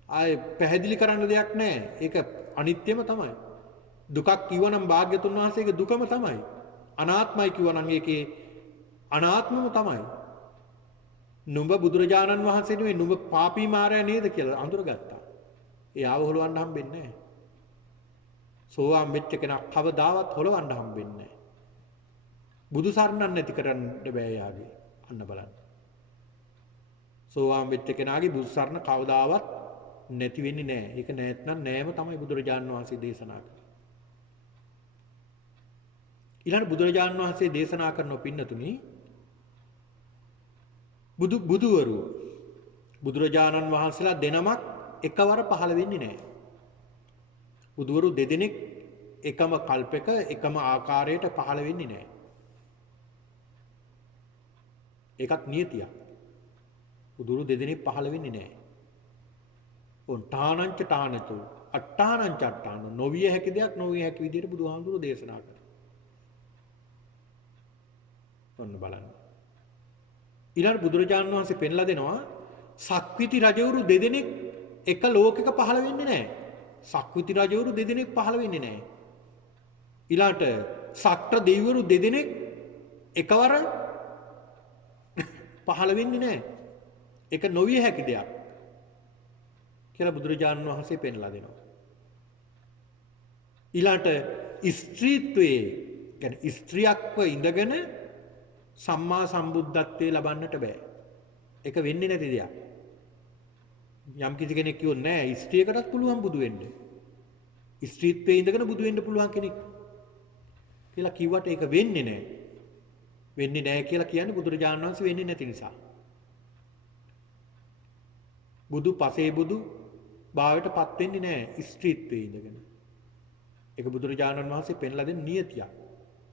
ආයේ පැහැදිලි කරන්න දෙයක් නැහැ. ඒක අනිත්‍යම තමයි. දුකක් කිව්වනම් භාග්‍යතුන් වහන්සේගේ දුකම තමයි. අනාත්මයි කිව්වනම් ඒකේ අනාත්මම තමයි. නුඹ බුදුරජාණන් වහන්සේ නෙවෙයි නුඹ පාපී මාරයා නේද කියලා අඳුරගත්තා. ඒ ආව හොලවන්න හම්බෙන්නේ නැහැ. සෝවාන් වෙච්ච කෙනා කවදාවත් හොලවන්න හම්බෙන්නේ නැහැ. බුදු සරණක් නැති කරන්න බෑ යාගේ. අන්න බලන්න. සෝවාන් වෙච්ච කෙනාගේ බුදු සරණ කවදාවත් නැති වෙන්නේ නැහැ. ඒක නැත්නම් නෑම තමයි බුදුරජාණන් වහන්සේ දේශනා කරන්නේ. ඊළඟ බුදුරජාණන් වහන්සේ දේශනා කරන පින්නතුනි බුදුවරු බුදුරජාණන් වහන්සේලා දෙනමක් එකවර පහළ වෙන්නේ නැහැ. බුදුවරු දෙදෙනෙක් එකම කල්පයක එකම ආකාරයට පහළ වෙන්නේ නැහැ. ඒකත් නියතියක්. බුදුවරු දෙදෙනෙක් පහළ වෙන්නේ නැහැ. ඔන් ඨානංච ඨානතු අට්ඨානංච අට්ඨාන නොවිය හැකි දෙයක් නොවිය හැකි විදිහට බුදුහාමුදුරුවෝ දේශනා කරා. ඔන්න බලන්න. ඊළඟ බුදුරජාණන් වහන්සේ පෙන්ලා දෙනවා සක්විති රජවරු දෙදෙනෙක් එක ලෝකෙක පහළ වෙන්නේ නැහැ. සක්විති රජවරු දෙදෙනෙක් පහළ වෙන්නේ නැහැ. ඊළාට සක්‍ර දෙවිවරු දෙදෙනෙක් එකවර පහළ වෙන්නේ නැහැ. ඒක නොවිය හැකි දෙයක් කියලා බුදුරජාණන් වහන්සේ පෙන්ලා දෙනවා. ඊළාට ස්ත්‍රීත්වයේ කියන්නේ ස්ත්‍රියක්ව ඉඳගෙන සම්මා සම්බුද්ධත්වයේ ලබන්නට බෑ. ඒක වෙන්නේ නැති දෙයක්. යම් කිසි කෙනෙක් කිව්වොත් නෑ ස්ත්‍රියකටත් පුළුවන් බුදු වෙන්න. ස්ත්‍රීත්වයේ ඉඳගෙන බුදු වෙන්න පුළුවන් කෙනෙක් කියලා කිව්වට ඒක වෙන්නේ නෑ. වෙන්නේ නෑ කියලා කියන්නේ බුදුරජාණන් වහන්සේ වෙන්නේ නැති නිසා. බුදු පසේ බුදු භාවයටපත් වෙන්නේ නෑ ස්ත්‍රීත්වයේ ඉඳගෙන. ඒක බුදුරජාණන් වහන්සේ පෙන්ලා දෙන නියතියක්.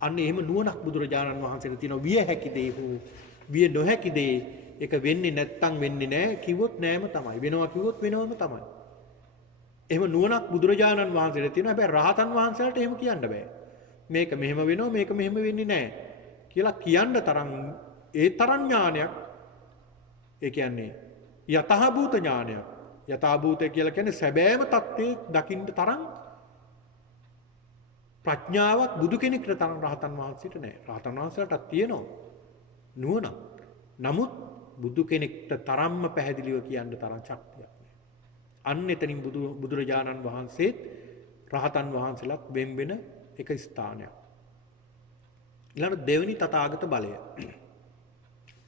අන්න එහෙම නුවණක් බුදුරජාණන් වහන්සේට තියෙනවා. විය හැකි දේ හෝ විය නොහැකි දේ ඒක වෙන්නේ නැත්තම් වෙන්නේ නැහැ කිව්වොත් නෑම තමයි. වෙනවා කිව්වොත් වෙනවම තමයි. එහෙම නුවණක් බුදුරජාණන් වහන්සේට තියෙනවා. හැබැයි රහතන් වහන්සේලාට එහෙම කියන්න බෑ. මේක මෙහෙම වෙනවා මේක මෙහෙම වෙන්නේ නැහැ කියලා කියන්න තරම් ඒ තරම් ඥානයක් ඒ කියන්නේ යතහභූත ඥානයක්. යථාභූතය කියලා කියන්නේ සැබෑම தත්ත්වයේ දකින්න තරම් ප්‍රඥාවක් බුදු කෙනෙකුට තරම් රහතන් වහන්සේට නැහැ. රහතන් වහන්සේලාට තියෙනවා නුවණ. නමුත් බුදු කෙනෙක්ට තරම්ම පැහැදිලිව කියන්න තරම් ශක්තියක් නැහැ. අන්න එතනින් බුදුරජාණන් වහන්සේත් රහතන් වහන්සේලාත් වෙන් වෙන එක ස්ථානයක්. ඊළඟ දෙවෙනි තථාගත බලය.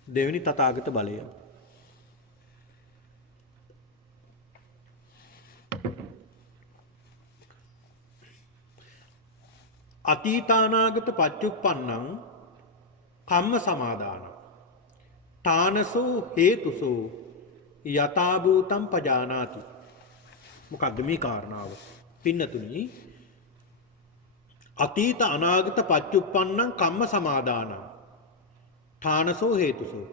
දෙවෙනි තථාගත බලය. අතීතානාගත පච්චුප්පන්නං කම්ම සමාදානං තානසෝ හේතුසෝ යථාභූතං පජානාති. මොකද්ද මේ කාරණාව? පින්නතුනි අතීත අනාගත පච්චුප්පන්නං කම්ම සමාදානං තානසෝ හේතුසෝ.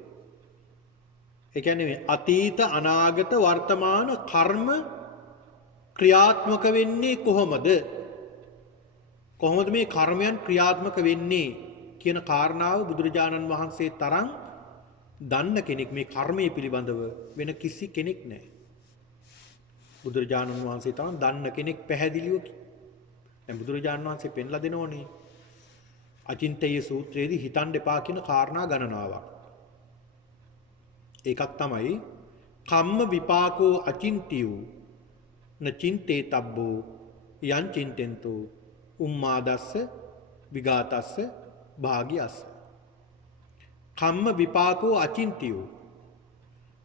ඒ කියන්නේ මේ අතීත අනාගත වර්තමාන කර්ම ක්‍රියාත්මක වෙන්නේ කොහොමද? කොහොමද මේ කර්මයන් ක්‍රියාත්මක වෙන්නේ කියන කාරණාව බුදුරජාණන් වහන්සේ තරම් දන්න කෙනෙක් මේ කර්මයේ පිළිබඳව වෙන කිසි කෙනෙක් නැහැ. බුදුරජාණන් වහන්සේ තරම් දන්න කෙනෙක් පැහැදිලිව දැන් බුදුරජාණන් වහන්සේ පෙන්ලා දෙනෝනේ අචින්තය සූත්‍රයේදී හිතන්න එපා කියන කාරණා ගණනාවක්. ඒකක් තමයි කම්ම විපාකෝ අචින්තියෝ නචින්තේ තබ්බෝ යං චින්තෙන්තෝ උම්මාදස්ස විගාතස්ස භාගියස්ස. කම්ම විපාකෝ අචින්තියෝ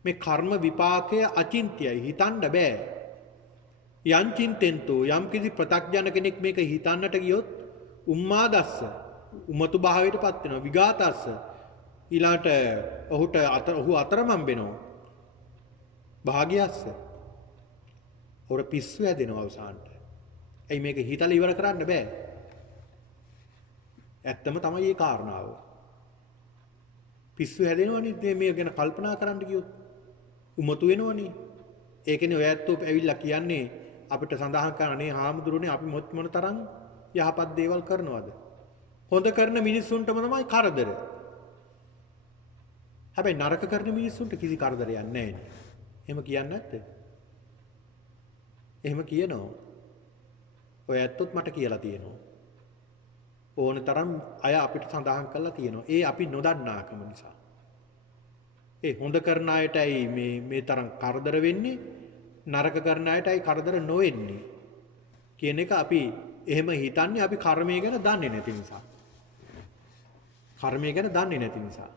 මේ කර්ම විපාකය අචින්තියයි හිතන්න බෑ. යං චින්තෙන්තෝ යම් කිසි ප්‍රත්‍යඥ කෙනෙක් මේක හිතන්නට ගියොත් උම්මාදස්ස උමතු භාවයට පත් වෙනවා. විගාතස්ස ඊළාට ඔහු අතරමං වෙනවා. භාග්‍යස්ස ඔර පිස්සු හැදෙනවා අවසානට. ඇයි මේක හිතලා ඉවර කරන්න බෑ. ඇත්තම තමයි මේ කාරණාව. පිස්සු හැදෙනවනේ මේ ගැන කල්පනා කරන්න ගියොත්. උමතු වෙනවනේ. ඒකනේ ඔය ඇත්තෝ ඇවිල්ලා කියන්නේ අපිට සඳහන් කරන්නේ හාමුදුරනේ අපි මොන තරම් යහපත් දේවල් කරනවද? හොඳ කරන මිනිස්සුන්ටම තමයි කරදර. හැබැයි නරක කරන මිනිස්සුන්ට කිසි කරදරයක් නැහැ නේ. එහෙම කියන්නේ නැද්ද? එහෙම කියනවා. ඔය ඇත්තොත් මට කියලා තියෙනවා. ඕන තරම් අය අපිට සඳහන් කරලා තියෙනවා. ඒ අපි නොදන්නාකම නිසා. ඒ හොඳ කරන අයටයි මේ තරම් කරදර වෙන්නේ, නරක කරන අයටයි කරදර නොවෙන්නේ කියන එක අපි එහෙම හිතන්නේ අපි කර්මය ගැන දන්නේ නැති නිසා. කර්මය ගැන දන්නේ නැති නිසා.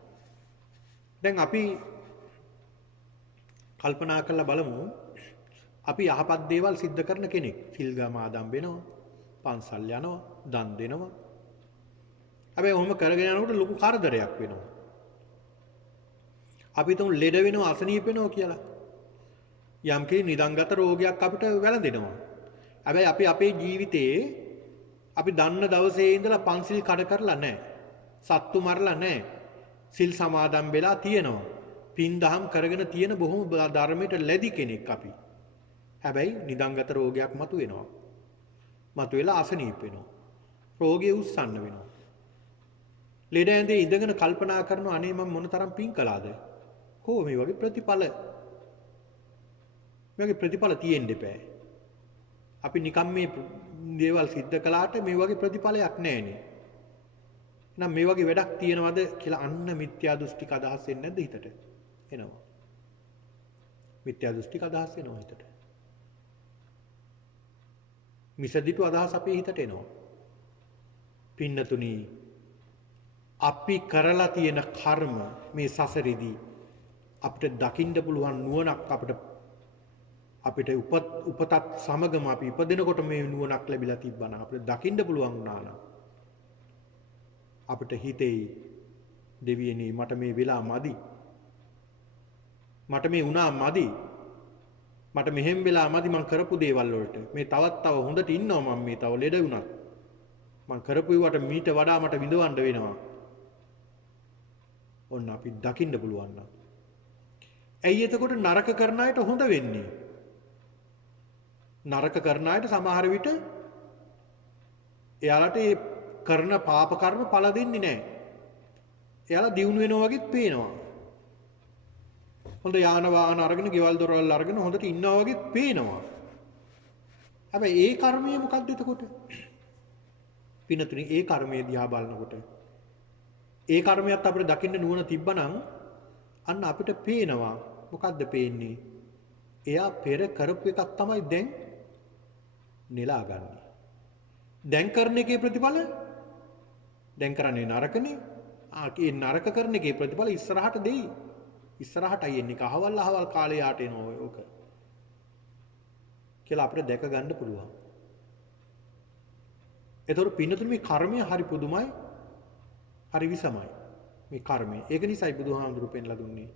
දැන් අපි කල්පනා කරලා බලමු අපි යහපත් දේවල් සිද්ධ කරන කෙනෙක්. සිල් ගමාදම් වෙනවා, පන්සල් යනවා, දන් දෙනවා. හැබැයි ඔහොම කරගෙන යනකොට ලොකු කරදරයක් වෙනවා. අපි තුන් ලෙඩ වෙනවා, අසනීප වෙනවා කියලා. යම් කිසි නිදන්ගත රෝගයක් අපිට වැළඳෙනවා. හැබැයි අපි අපේ ජීවිතේ අපි දන්න දවසේ ඉඳලා පන්සිල් කඩ කරලා නැහැ. සත්තු මරලා නැහැ. සිල් සමාදන් වෙලා තියෙනවා. පින් දහම් කරගෙන තියෙන බොහොම ධර්මයට ලැබි කෙනෙක් අපි. හැබැයි නිදන්ගත රෝගයක් මතුවෙනවා. මතුවෙලා අසනීප වෙනවා. රෝගය උස්සන්න වෙනවා. ලෙඩ ඇඳේ ඉඳගෙන කල්පනා කරනවා අනේ මම මොනතරම් පින් කළාද? කොහොම මේ වගේ ප්‍රතිඵල තියෙන්න එපා. අපි නිකම් මේ දේවල් සිද්ධ කළාට මේ වගේ ප්‍රතිඵලයක් නැහැනේ. එහෙනම් මේ වගේ වැඩක් තියනවද කියලා අන්න මිත්‍යා දෘෂ්ටික අදහස් එන්නේ නැද්ද හිතට? එනවා. මිත්‍යා දෘෂ්ටික අදහස් එනවා හිතට. මිසදිටු අදහස් අපේ හිතට එනවා. පින්නතුනි අපි කරලා තියෙන කර්ම මේ සසරෙදී අපිට දකින්න පුළුවන් නුවණක් අපිට උපතත් සමගම අපි ඉපදෙනකොට මේ නුවණක් ලැබිලා තිබ්බනම් අපිට දකින්න පුළුවන් වුණා නම් අපිට හිතෙයි දෙවියනි මට මේ වෙලා මදි. මට මේ වුණා මදි. මට මෙහෙම වෙලා මදි මං කරපු දේවල් වලට. මේ තව හොඳට ඉන්නවා මම මේ තව ලෙඩ වුණත්. මං කරපු ඒවට මීට වඩා මට විඳවන්න වෙනවා. ඔන්න අපි දකින්න පුළුවන් නම්. ඇයි එතකොට නරක කරන අයට හොඳ වෙන්නේ? නරක කරන අයට සමහර විට එයාලට ඒ කරන පාප කර්ම පළ දෙන්නේ නැහැ. එයාලා දියුණු වෙනවා වගේත් පේනවා. හොඳ යාන වාහන අරගෙන, ගෙවල් දොරවල් අරගෙන හොඳට ඉන්නවා වගේත් පේනවා. හැබැයි ඒ කර්මය මොකක්ද එතකොට? පිනතුනි ඒ කර්මයේ දිහා බලනකොට ඒ කර්මයක් අපිට දකින්න නුවණ තිබ්බනම් අන්න අපිට පේනවා. මොකද්ද පේන්නේ? එයා පෙර කරපු එකක් තමයි දැන් නෙලාගන්නේ. දැන් කරන එකේ ප්‍රතිඵල දැන් කරන්නේ නරකනේ. ඒ නරක කරන එකේ ප්‍රතිඵල ඉස්සරහට දෙයි. ඉස්සරහටයි එන්නේ. අහවල් කාලේ යාට එනවා ඕක. කියලා අපිට දැක ගන්න පුළුවන්. ඒතකොට පින්නතුනි මේ කර්මය හරි පුදුමයි. හරි විසමයි. මේ කර්මය. ඒක නිසායි බුදුහාමුදුරු පෙන්ලා දුන්නේ.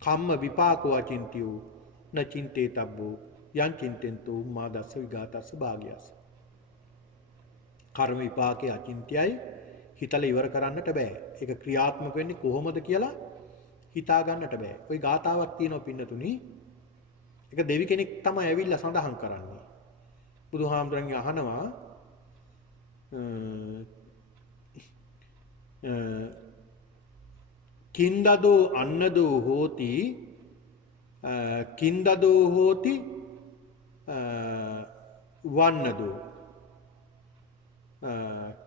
කම්ම විපාකෝ අචින්තියෝ නචින්තේ තබ්බෝ යං චින්තෙන්තෝ උම්මාදස්ස විගාතස්ස භාග්‍යස්ස. කර්ම විපාකයේ අචින්තියයි හිතලා ඉවර කරන්නට බෑ. ඒක ක්‍රියාත්මක වෙන්නේ කොහොමද කියලා හිතා ගන්නට බෑ. ওই ගාතාවක් තියෙනවා පින්නතුනි. ඒක දෙවි කෙනෙක් තමයි ඇවිල්ලා සඳහන් කරන්නේ. බුදුහාමුදුරන්ගේ අහනවා කින්දදෝ අන්නදෝ හෝති කින්දදෝ හෝති වන්නදෝ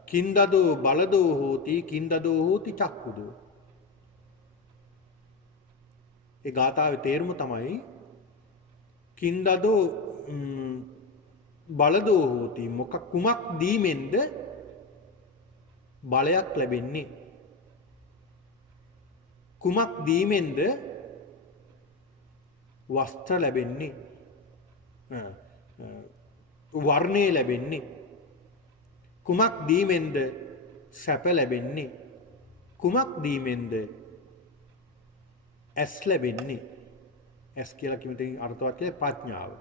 කින්දදෝ බලදෝ හෝති කින්දදෝ හෝති චක්කුදෝ. ඒ ගාථාවේ තේරුම තමයි කින්දදෝ බලදෝ හෝති කුමක් දීමෙන්ද බලයක් ලැබෙන්නේ, කුමක් දීමෙන්ද වස්ත්‍ර ලැබෙන්නේ, වර්ණය ලැබෙන්නේ, කුමක් දීමෙන්ද සැප ලැබෙන්නේ, කුමක් දීමෙන්ද ඇස් ලැබෙන්නේ. ඇස් කියලා කිව්වෙ අර්ථවත් කියලා ප්‍රඥාව.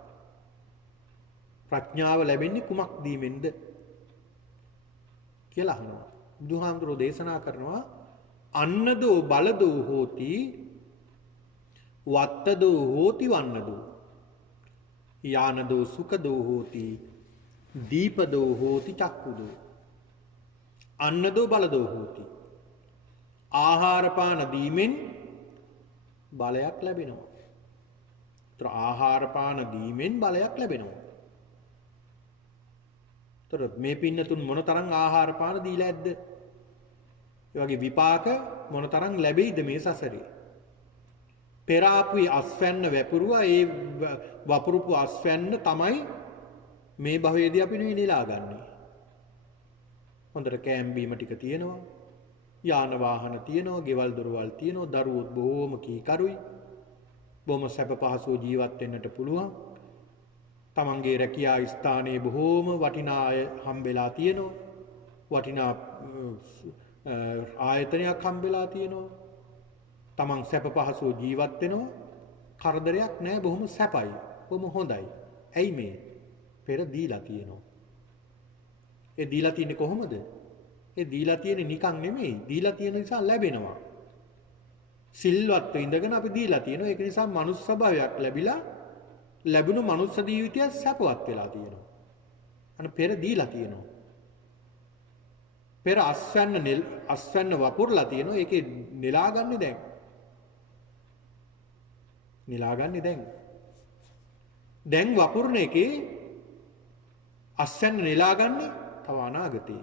ප්‍රඥාව ලැබෙන්නේ කුමක් දීමෙන්ද කියලා අහනවා. බුදුහාමුදුරෝ දේශනා කරනවා අන්නදෝ බලදෝ හෝති වත්තදෝ හෝති වන්නදෝ යානදෝ සුඛදෝ හෝති දීපදෝ හෝති චක්කුදෝ. අන්නදෝ බලදෝ හෝති ආහාර පාන දීමෙන් බලයක් ලැබෙනවා. ඒතර ආහාර පාන දීමෙන් බලයක් ලැබෙනවා. ඒතර මේ පින්නතුන් මොනතරම් ආහාර පාන දීලා ඇද්ද? ඒ වගේ විපාක මොනතරම් ලැබෙයිද මේ සසරේ? පෙර ආපුයි අස්වැන්න වැපුරුවා. ඒ වපුරුපු අස්වැන්න තමයි මේ භවයේදී අපි නිලා ගන්නෙ. හොඳට කෑම් බීම ටික තියෙනවා. යාන වාහන තියෙනවා, ගෙවල් දොරවල් තියෙනවා, දරුවෝ බොහෝම කීකරුයි. බොහොම සැප පහසුව ජීවත් වෙන්නට පුළුවන්. තමන්ගේ රැකියා ස්ථානයේ බොහෝම වටිනා අය හම්බෙලා තියෙනවා. වටිනා ආයතනයක් හම්බෙලා තියෙනවා. තමන් සැප පහසුව ජීවත් වෙනවා. කරදරයක් නැහැ, බොහොම සැපයි. බොහොම හොඳයි. ඇයි මේ? පෙර දීලා තියෙනවා. ඒ දීලා තියෙන්නේ කොහොමද? ඒ දීලා තියෙන්නේ නිකන් නෙමෙයි. දීලා තියෙන නිසා ලැබෙනවා. සිල්වත්ව ඉඳගෙන අපි දීලා තියෙනවා. ඒක නිසා මනුස්ස භවයක් ලැබිලා ලැබුණු මනුස්ස ජීවිතය සැපවත් වෙලා තියෙනවා. අන්න පෙර දීලා තියෙනවා. පෙර අස්වැන්න වපුරලා තියෙනවා. ඒකේ නෙලාගන්නේ දැන්. නෙලාගන්නේ දැන්. දැන් වපුරන එකේ අස්වැන්න නෙලාගන්නේ තව අනාගතේ.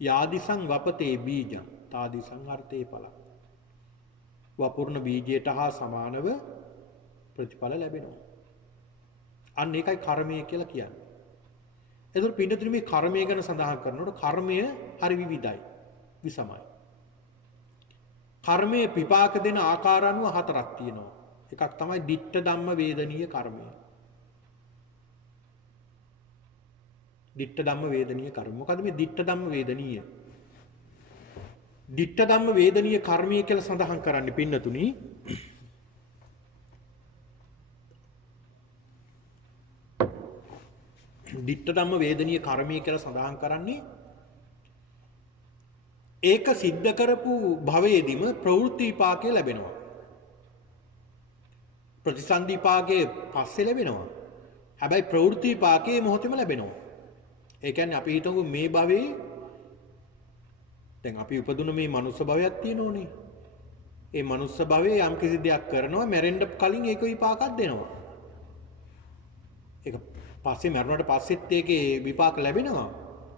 යාදිසං වපතේ බීජං තාදිසං අර්ථේ ඵල. වපුරන බීජයට හා සමානව ප්‍රතිඵල ලැබෙනවා. අන්න ඒකයි කර්මය කියලා කියන්නේ. එතකොට පින්නතුනි මේ කර්මය ගැන සඳහන් කරනකොට කර්මය හරි විවිධයි. විසමයි. කර්මයේ විපාක දෙන ආකාර අනුව හතරක් තියෙනවා. එකක් තමයි ditta ධම්ම වේදනීය කර්මය. ditta ධම්ම වේදනීය කර්ම. මොකද මේ ditta ධම්ම වේදනීය? ditta ධම්ම වේදනීය කර්මය කියලා සඳහන් කරන්නේ පින්නතුනි ditta ධම්ම වේදනීය කර්මය කියලා සඳහන් කරන්නේ ඒක සිද්ධ කරපු භවයේදීම ප්‍රවෘත්ති විපාකය ලැබෙනවා. ප්‍රතිසන්දි විපාකයේ පස්සේ ලැබෙනවා. හැබැයි ප්‍රවෘත්ති විපාකයේ මොහොතේම ලැබෙනවා. ඒ කියන්නේ අපි හිතමු මේ භවයේ දැන් අපි උපදුන මේ මනුස්ස භවයක් තියෙනෝනේ. ඒ මනුස්ස භවයේ යම් කිසි දෙයක් කරනවා මැරෙන්න කලින් ඒක විපාකයක් දෙනවා. ඒක පස්සේ මැරුණාට පස්සෙත් ඒකේ විපාක ලැබෙනවා.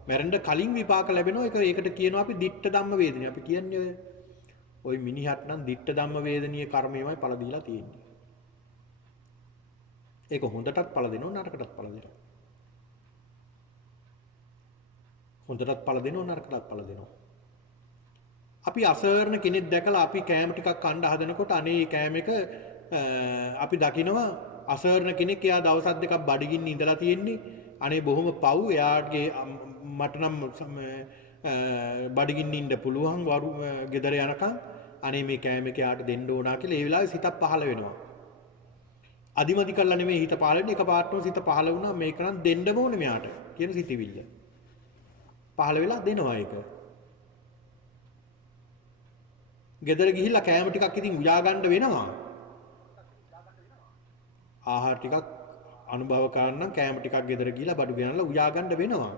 මැරෙන්න කලින් විපාක ලැබෙනවා. ඒකට කියනවා අපි ditta ධම්ම වේදනීය. අපි කියන්නේ ඔය මිනිහට නම් ditta ධම්ම වේදනීය කර්මයමයි පළ දීලා තියෙන්නේ. ඒක හොඳටත් පළ දෙනවා නරකටත් පළ දෙනවා. හොඳටත් පළ දෙනවා නරකටත් පළ දෙනවා. අපි අසරණ කෙනෙක් දැකලා අපි කෑම ටිකක් කන්න හදනකොට අනේ කෑම එක අපි දකිනවා අසරණ කෙනෙක් එයා දවස් දෙකක් බඩගින්න ඉඳලා තියෙන්නේ. අනේ බොහොම පව් එයාගේ මට නම් බඩගින්න ඉන්න පුළුවන් වරු ගෙදර යනකම් අනේ මේ කෑම එක යාට දෙන්න ඕනා කියලා ඒ වෙලාවේ සිතක් පහළ වෙනවා. අදිමදි කළා නෙමෙයි හිත පහළ වෙන්නේ එකපාරටම සිත පහළ වුණා මේක නම් දෙන්නම ඕනේ මෙයාට කියන සිතවිල්ල. පහළ වෙලා දෙනවා ඒක. ගෙදර ගිහිල්ලා කෑම ටිකක් ඉතින් උයා ගන්න වෙනවා. ආහාර ටිකක් අනුභව කරන්න කෑම ටිකක් ගෙදර ගිහිල්ලා බඩු ගෙනල්ලා උයා ගන්න වෙනවා.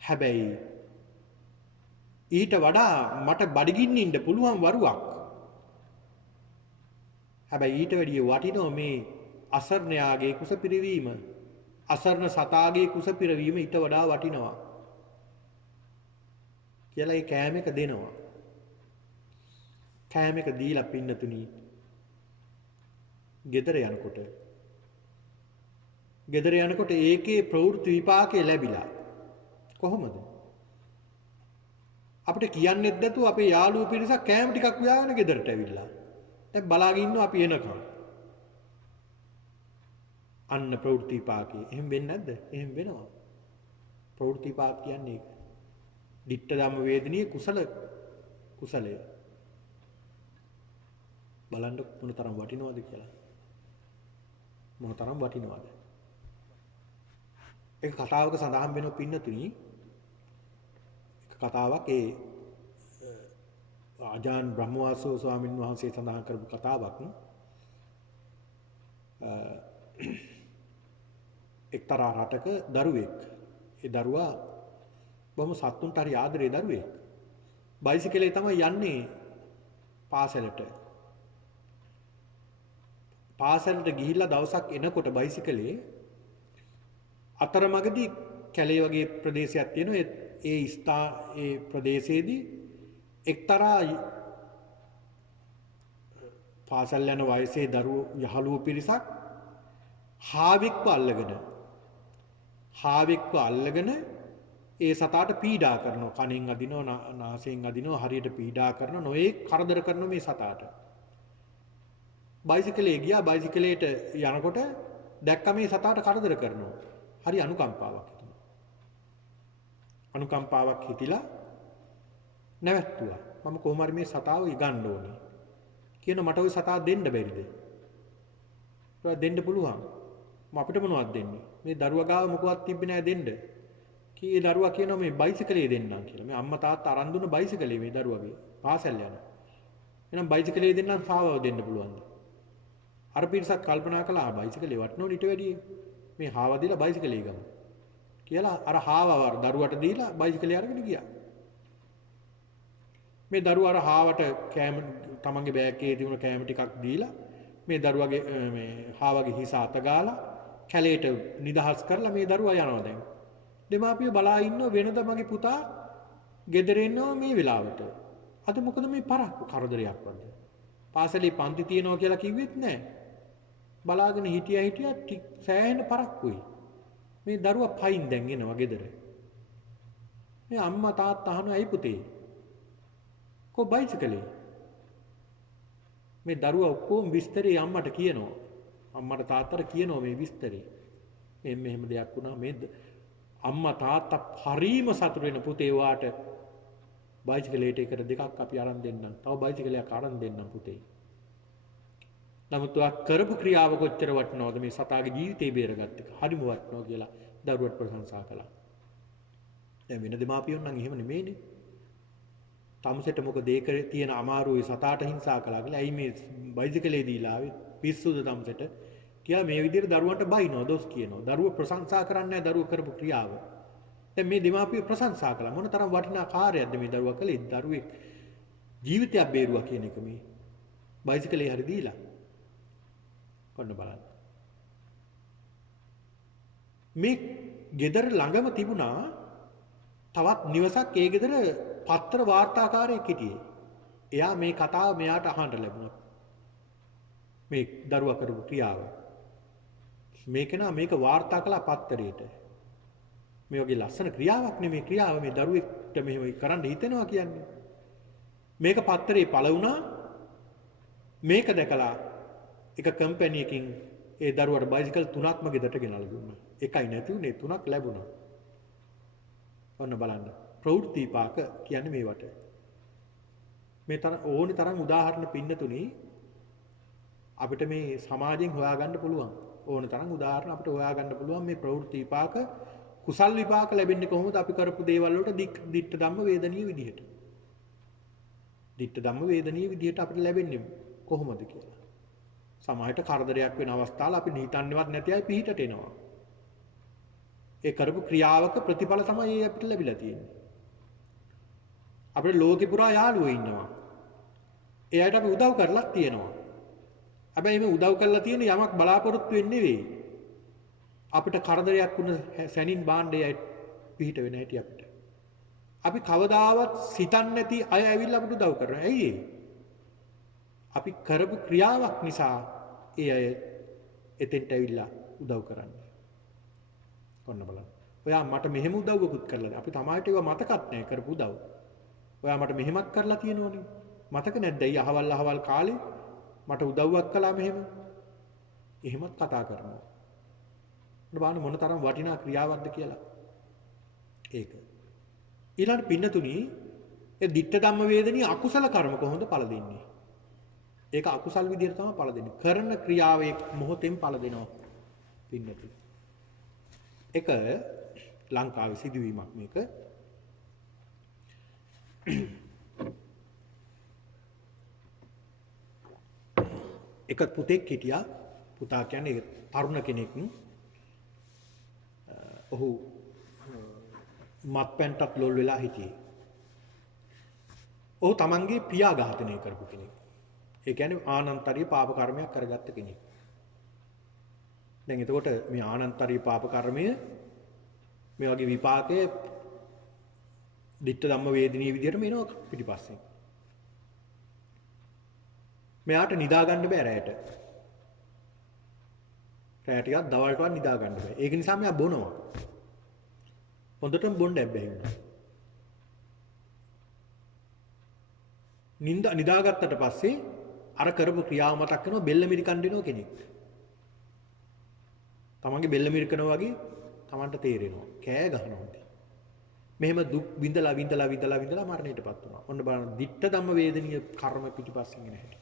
හැබැයි ඊට වඩා මට බඩගින්න ඉන්න පුළුවන් වරුවක්. හැබැයි ඊට වැඩිය වටිනවා මේ අසරණයාගේ කුස පිරවීම. අසරණ සතාගේ කුස පිරවීම ඊට වඩා වටිනවා. කියලා ඒ කෑම එක දෙනවා. කෑම එක දීලා පින්නතුනි ගෙදර යනකොට ඒකේ ප්‍රවෘත්ති විපාකේ ලැබිලා කොහොමද? අපිට කියන්නෙත් නැතුව අපේ යාළුවෝ පිරිසක් කෑම ටිකක් උයාගෙන ගෙදරට ඇවිල්ලා. දැන් බලාගෙන ඉන්නවා අපි එනකම්. අන්න ප්‍රවෘත්ති විපාකේ. එහෙම වෙන්නේ නැද්ද? එහෙම වෙනවා. ප්‍රවෘත්ති විපාක කියන්නේ ඒක. ditta ධම්ම වේදනීය කුසලය. බලන්න මොන තරම් වටිනවද කියලා. මොන තරම් වටිනවද? ඒක කතාවක සඳහන් වෙනවා පින්නතුනි. එක කතාවක් ඒ ආජාන් බ්‍රහ්මවාසෝ ස්වාමීන් වහන්සේ සඳහන් කරපු කතාවක්. එක්තරා රටක දරුවෙක්. ඒ දරුවා බොහොම සතුන්ට හරි ආදරේ දරුවෙක්. බයිසිකලේ තමයි යන්නේ පාසලට. පාසලට ගිහිල්ලා දවසක් එනකොට බයිසිකලේ අතරමඟදී කැලේ වගේ ප්‍රදේශයක් තියෙනවා. ඒ ප්‍රදේශයේදී එක්තරා පාසල් යන වයසේ දරුවෝ යහළුවෝ පිරිසක් හාවෙක්ව අල්ලගෙන ඒ සතාට පීඩා කරනවා. කනෙන් අදිනවා, නාසයෙන් අදිනවා, හරියට පීඩා කරනවා, නොඒක කරදර කරනවා මේ සතාට. බයිසිකලේ ගියා. බයිසිකලේට යනකොට දැක්ක මේ සතාට කරදර කරනවා. හරි අනුකම්පාවක් හිතුණා. අනුකම්පාවක් හිතිලා නැවැත්තුවා. මම කොහොම හරි මේ සතාව ඉගන්න ඕනේ. කියන මට ওই සතා දෙන්න බැරිද? ඒවා දෙන්න පුළුවන්. මම අපිට මොනවද දෙන්නේ? මේ දරුවා ගාව මොකවත් තිබ්බේ නැහැ දෙන්න. කී දරුවා කියනවා මේ බයිසිකලේ දෙන්නම් කියලා. මේ අම්මා තාත්තා අරන් දුන්න බයිසිකලේ මේ දරුවගේ පාසල් යන. එහෙනම් බයිසිකලේ දෙන්නම් සාවව දෙන්න පුළුවන්ද? අර පිරිසක් කල්පනා කළා බයිසිකලේ වටනෝ ඊට වැඩිය මේ හාව දීලා බයිසිකලේ ගමු කියලා අර හාවව දරුවට දීලා බයිසිකලේ අරගෙන ගියා. මේ දරුවා අර හාවට කෑම තමන්ගේ බෑග් එකේ තිබුණ කෑම ටිකක් දීලා මේ දරුවගේ මේ හාවගේ හිස අත ගාලා කැලේට නිදහස් කරලා මේ දරුවා යනවා දැන්. දෙමාපියෝ බලා ඉන්නව වෙනද මගේ පුතා ගෙදර ඉන්නවා මේ වෙලාවට. අද මොකද මේ පරක්කු කරදරයක් වද. පාසලේ පන්ති තියනවා කියලා කිව්වෙත් නැහැ. බලාගෙන හිටියා සෑහෙන පරක්කුයි. මේ දරුවා පයින් දැන් එනවා ගෙදර. මේ අම්මා තාත්තා අහනවා ඇයි පුතේ? කො බයිසිකලේ? මේ දරුවා ඔක්කොම විස්තරේ අම්මට කියනවා. අම්මට තාත්තට කියනවා මේ විස්තරේ. මෙහෙම දෙයක් වුණා මේ අම්මා තාත්තා හරීම සතුටු වෙන පුතේ වාට බයිසිකලේට එකට දෙකක් අපි අරන් දෙන්නම්. තව බයිසිකලයක් අරන් දෙන්නම් පුතේ. නමුත් ඔයා කරපු ක්‍රියාව කොච්චර වටිනවද මේ සතාගේ ජීවිතේ බේරගත්ත එක. හරිම වටිනවා කියලා දරුවට ප්‍රශංසා කළා. දැන් වෙන දෙමාපියෝ නම් එහෙම නෙමෙයිනේ. තමුසෙට මොකද ඒක තියෙන අමාරුයි සතාට හිංසා කළා කියලා. ඇයි මේ බයිසිකලේ දීලා ආවේ? පිස්සුද තමුසෙට? කියලා මේ විදිහට දරුවන්ට බයිනවා, දොස් කියනවා. දරුව ප්‍රශංසා කරන්නේ නැහැ දරුව කරපු ක්‍රියාව. දැන් මේ දෙමාපියෝ ප්‍රශංසා කළා. මොන තරම් වටිනා කාර්යයක්ද මේ දරුවා කළේ? දරුවේ ජීවිතයක් බේරුවා කියන එක මේ බයිසිකලේ හරි දීලා. ඔන්න බලන්න. මේ ගෙදර ළඟම තිබුණා තවත් නිවසක්. ඒ ගෙදර පත්‍ර වාර්තාකාරයෙක් හිටියේ. එයා මේ කතාව මෙයාට අහන්න ලැබුණා. මේ දරුවා කරපු ක්‍රියාව. මේක මේක වාර්තා කළා පත්තරේට. මේ වගේ ලස්සන ක්‍රියාවක් නෙමේ ක්‍රියාව මේ දරුවෙක්ට මෙහෙම කරන්න හිතෙනවා කියන්නේ. මේක පත්තරේ පළ වුණා. මේක දැකලා එක කම්පැනි එකකින් ඒ දරුවට බයිසිකල් 3ක්ම ගෙදරට ගෙනල්ලා දුන්නා. එකයි නැති උනේ 3ක් ලැබුණා. ඔන්න බලන්න. ප්‍රවෘත්ති විපාක කියන්නේ මේවට. මේ ඕනි තරම් උදාහරණ පින්නතුනි අපිට මේ සමාජයෙන් හොයාගන්න පුළුවන්. ඕන තරම් උදාහරණ අපිට හොයාගන්න පුළුවන් මේ ප්‍රවෘත්ති විපාක කුසල් විපාක ලැබෙන්නේ කොහොමද අපි කරපු දේවල් වලට දිට්ඨ ධම්ම වේදනීය විදිහට. ditta ධම්ම වේදනීය විදිහට අපිට ලැබෙන්නේ කොහොමද කියලා. සමහරට කරදරයක් වෙන අවස්ථාවල අපි හිතන්නේවත් නැති අය පිහිටට එනවා. ඒ කරපු ක්‍රියාවක ප්‍රතිඵල තමයි අපිට ලැබිලා තියෙන්නේ. අපේ ලෝකේ පුරා යාළුවෝ ඉන්නවා. ඒ අයට අපි උදව් කරලා තියෙනවා. හැබැයි මේ උදව් කරලා තියෙන යමක් බලාපොරොත්තු වෙන්නේ නෙවෙයි. අපිට කරදරයක් වුණ සැනින් බාණ්ඩේ පිහිට වෙන හැටි අපිට. අපි කවදාවත් සිතන්නේ නැති අය ඇවිල්ලා අපිට උදව් කරනවා. ඇයි ඒ? අපි කරපු ක්‍රියාවක් නිසා ඒ අය එතෙන්ට ඇවිල්ලා උදව් කරන්නේ. කොන්න බලන්න. ඔයා මට මෙහෙම උදව්වකුත් කරලා අපි තමාට ඒවා මතකත් නැහැ කරපු උදව්. ඔයා මට මෙහෙමත් කරලා තියෙනවනේ. මතක නැද්ද? අය අහවල් කාලේ මට උදව්වක් කළා මෙහෙම. එහෙමත් කතා කරනවා. බලන්න මොන තරම් වටිනා ක්‍රියාවක්ද කියලා. ඒක. ඊළඟ පින්නතුණි ඒ ditta ධම්ම වේදනී අකුසල කර්ම කොහොමද ඵල දෙන්නේ? ඒක අකුසල් විදියට තමයි ඵල දෙන්නේ. කරන ක්‍රියාවේ මොහොතෙන් ඵල දෙනවා. පින්නතුණි. එක ලංකාවේ සිදුවීමක් මේක. එක පුතෙක් හිටියා. පුතා කියන්නේ තරුණ කෙනෙක්. ඔහු මත්පැන්ටත් ලොල් වෙලා හිටියේ. ඔහු තමන්ගේ පියා ඝාතනය කරපු කෙනෙක්. ඒ කියන්නේ ආනන්තරීය පාප කර්මයක් කරගත්ත කෙනෙක්. දැන් එතකොට මේ ආනන්තරීය පාප කර්මය මේ වගේ විපාකයේ ditta ධම්ම වේදිනී විදියට මේනවා පිටිපස්සෙන්. මෙයාට නිදා ගන්න බෑ රැයට. රැයට ටිකක් දවල්ටවත් නිදා ගන්න බෑ. ඒක නිසා මෙයා බොනවා. හොඳටම බොන්න බැහැ වුණා. නිදාගත්තට පස්සේ අර කරපු ක්‍රියාව මතක් කරනවා බෙල්ල මිරිකන් දෙනවා කෙනෙක්. තමන්ගේ බෙල්ල මිරිකනවා වගේ තමන්ට තේරෙනවා. කෑ ගහනවා. මෙහෙම දුක් විඳලා මරණයටපත් වුණා. ඔන්න බලන්න ditta ධම්ම වේදනීය කර්ම පිටිපස්සෙන් එන හැටි.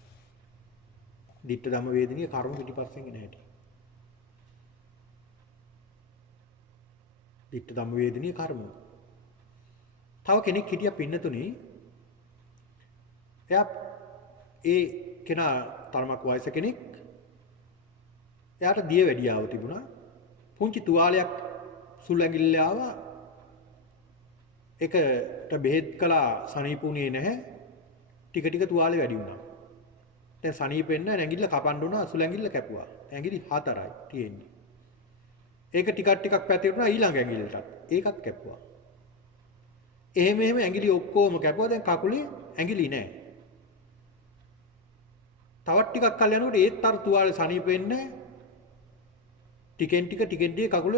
ditta ධම්ම වේදනීය කර්ම පිටිපස්සෙන් එන හැටි. ditta ධම්ම වේදනීය කර්ම. තව කෙනෙක් හිටියා පින්නතුනේ. එයා ඒ කෙනා තරමක් වයස කෙනෙක්. එයාට දිය වැඩියාව තිබුණා. පුංචි තුවාලයක් සුළු ඇඟිල්ල ආවා. ඒකට බෙහෙත් කළා සනීපුණේ නැහැ. ටික ටික තුවාලේ වැඩි වුණා. දැන් සනීපෙන්න ඇඟිල්ල කපන්න උනා සුළු ඇඟිල්ල කැපුවා. ඇඟිලි 4යි තියෙන්නේ. ඒක ටිකක් පැතිරුණා ඊළඟ ඇඟිල්ලටත්. ඒකත් කැපුවා. එහෙම ඇඟිලි ඔක්කොම කැපුවා. දැන් කකුලේ ඇඟිලි නැහැ. තවත් ටිකක් කල් යනකොට ඒත් අර තුවාලේ සනීප වෙන්නේ ටිකෙන් ටික කකුල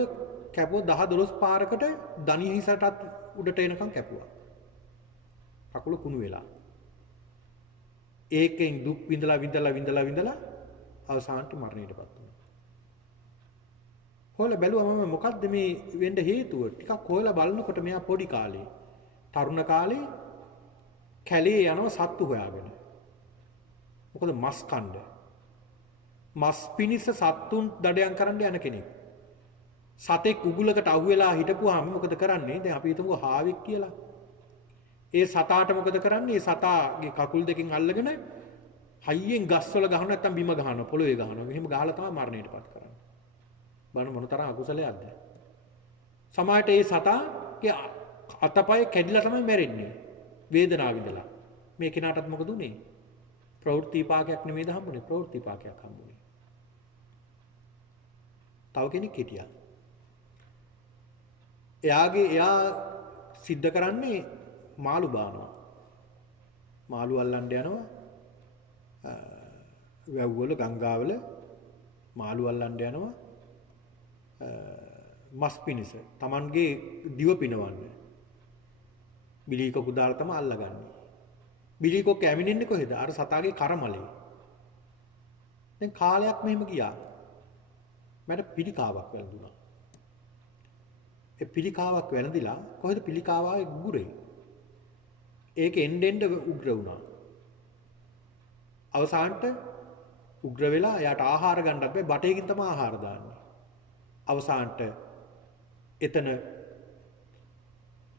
කැපුවා 10 12 පාරකට දණිය හිසටත් උඩට එනකන් කැපුවා. කකුල කුණු වෙලා. ඒකෙන් දුක් විඳලා අවසානට මරණයටපත් වුණා. හොයලා බැලුවම මොකද්ද මේ වෙන්න හේතුව? ටිකක් හොයලා බලනකොට මෙයා පොඩි කාලේ තරුණ කාලේ කැලේ යනවා සත්තු හොයාගෙන. මොකද මස් කන්න. මස් පිනිස සත්තුන් දඩයන් කරන්න යන කෙනෙක්. සතෙක් උගුලකට අහුවෙලා හිටපුවාම මොකද කරන්නේ? දැන් අපි හිතමුකෝ හාවෙක් කියලා. ඒ සතාට මොකද කරන්නේ? ඒ සතාගේ කකුල් දෙකෙන් අල්ලගෙන හයියෙන් ගස්වල ගහන නැත්නම් බිම ගහනවා, පොළොවේ ගහනවා. මෙහෙම ගහලා තමයි මරණයටපත් කරන්නේ. බලන්න මොන තරම් අකුසලයක්ද? සමාජයට ඒ සතාගේ අතපය කැඩිලා තමයි මැරෙන්නේ. වේදනාව විඳලා. මේ කෙනාටත් මොකද උනේ? ප්‍රවෘත්ති විපාකයක් නෙමෙයිද හම්බුනේ? ප්‍රවෘත්ති විපාකයක් හම්බුනේ. තව කෙනෙක් හිටියා. එයා සිද්ධ කරන්නේ මාළු බානවා. මාළු අල්ලන්න යනවා. වැව්වල ගංගාවල මාළු අල්ලන්න යනවා. මස් පිනිස. Tamanගේ දිව පිනවන්න. බිලී කොකු දාලා තමයි අල්ලගන්නේ. බිලී කොක්ක ඇමිනෙන්නේ කොහෙද? අර සතාගේ කරමලේ. දැන් කාලයක් මෙහෙම ගියා. මට පිළිකාවක් වැළඳුණා. ඒ පිළිකාවක් වැළඳිලා කොහෙද පිළිකාවාගේ ගුගුරේ. ඒක එන්න උග්‍ර වුණා. අවසානට උග්‍ර වෙලා එයාට ආහාර ගන්නත් බැහැ. බටේකින් තමයි ආහාර දාන්නේ. අවසානට එතන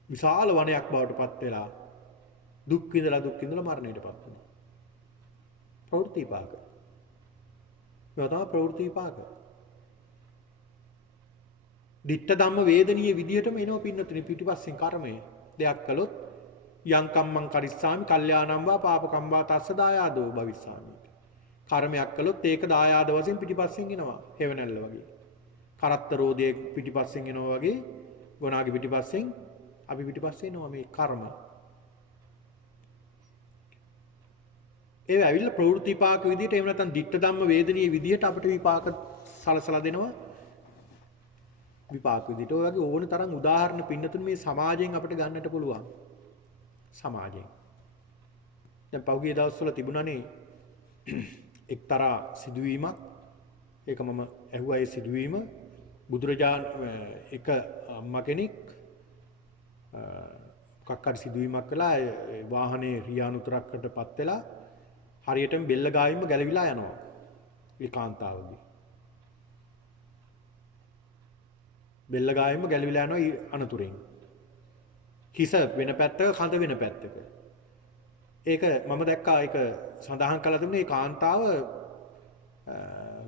විශාල වනයක් බවට පත් වෙලා දුක් විඳලා මරණයටපත් වෙනවා. ප්‍රවෘත්ති විපාක. මේවා තමයි ප්‍රවෘත්ති විපාක. ditta ධම්ම වේදනීය විදියටම එනවා පින්නතුනි පිටිපස්සෙන් කර්මය. දෙයක් කළොත් යං කම්මං කරිස්සාමි කල්යාණං වා පාපකම් වා තස්ස දායාදෝ භවිස්සාමි. කර්මයක් කළොත් ඒක දායාද වශයෙන් පිටිපස්සෙන් එනවා. හේවණල්ල වගේ. කරත්ත රෝදයේ පිටිපස්සෙන් එනවා වගේ ගොනාගේ පිටිපස්සෙන් අපි පිටිපස්සේ එනවා මේ කර්ම. ඒ ඇවිල්ලා ප්‍රවෘත්ති විපාක විදියට එහෙම නැත්නම් ditta ධම්ම වේදනීය විදියට අපිට විපාක සලසලා දෙනවා. විපාක විදියට ඔය වගේ ඕන තරම් උදාහරණ පින්නතුනේ මේ සමාජයෙන් අපිට ගන්නට පුළුවන්. සමාජයෙන්. දැන් පහුගිය දවස්වල තිබුණානේ එක්තරා සිදුවීමක්. ඒක මම ඇහුවා ඒ සිදුවීම එක අම්මා කෙනෙක් මොකක් හරි සිදුවීමක් කළා වාහනේ රියානුතරකටපත් වෙලා හරියටම බෙල්ල ගාවින්ම ගැලවිලා යනවා. ඒ කාන්තාවගේ. බෙල්ල ගාවින්ම ගැලවිලා යනවා අනතුරෙන්. හිස වෙන පැත්තක කඳ වෙන පැත්තක. ඒක මම දැක්කා ඒක සඳහන් කළා තිබුණේ ඒ කාන්තාව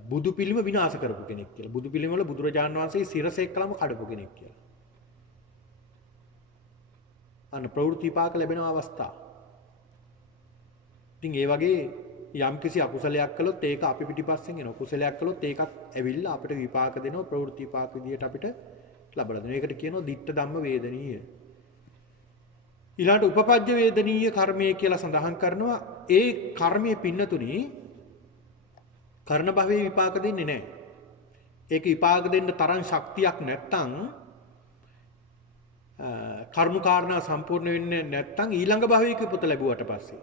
බුදු පිළිම විනාශ කරපු කෙනෙක් කියලා. බුදු පිළිම වල බුදුරජාණන් වහන්සේ සිරස එක්කලම කඩපු කෙනෙක් කියලා. අන්න ප්‍රවෘත්ති විපාක ලැබෙන අවස්ථා. ඉතින් ඒ වගේ යම්කිසි අකුසලයක් කළොත් ඒක අපි පිටිපස්සෙන් එනවා. කුසලයක් කළොත් ඒකත් ඇවිල්ලා අපිට විපාක දෙනවා ප්‍රවෘත්ති විපාක විදියට අපිට ලබලා දෙනවා. ඒකට කියනවා ditta ධම්ම වේදනීය. ඊළාට උපපජ්ජ වේදනීය කර්මය කියලා සඳහන් කරනවා. ඒ කර්මයේ පින්නතුණි කර්ණ භවයේ විපාක දෙන්නේ නැහැ. ඒක විපාක දෙන්න තරම් ශක්තියක් නැත්තම් කර්ම කාරණා සම්පූර්ණ වෙන්නේ නැත්තම් ඊළඟ භවයක පුත ලැබුවට පස්සේ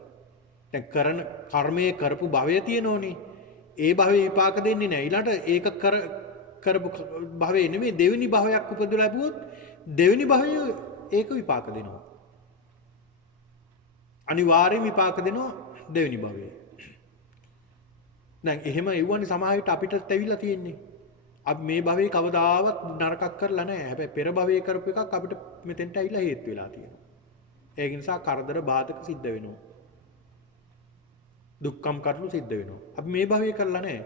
දැන් කරන කර්මයේ කරපු භවය තියෙනෝනේ. ඒ භවයේ විපාක දෙන්නේ නැහැ. ඊළාට ඒක කරපු භවයේ නෙමෙයි දෙවෙනි භවයක් උපදලා ලැබුවොත් දෙවෙනි භවය ඒක විපාක දෙනවා. අනිවාර්යයෙන් විපාක දෙනවා දෙවෙනි භවයේ. දැන් එහෙම එව්වනේ සමහර විට අපිට තැවිලා තියෙන්නේ. අපි මේ භවයේ කවදාවත් නරකක් කරලා නැහැ. හැබැයි පෙර භවයේ කරපු එකක් අපිට මෙතෙන්ට ඇවිල්ලා හේතු වෙලා තියෙනවා. ඒක නිසා කරදර බාධක සිද්ධ වෙනවා. දුක්ඛම් කටළු සිද්ධ වෙනවා. අපි මේ භවයේ කරලා නැහැ.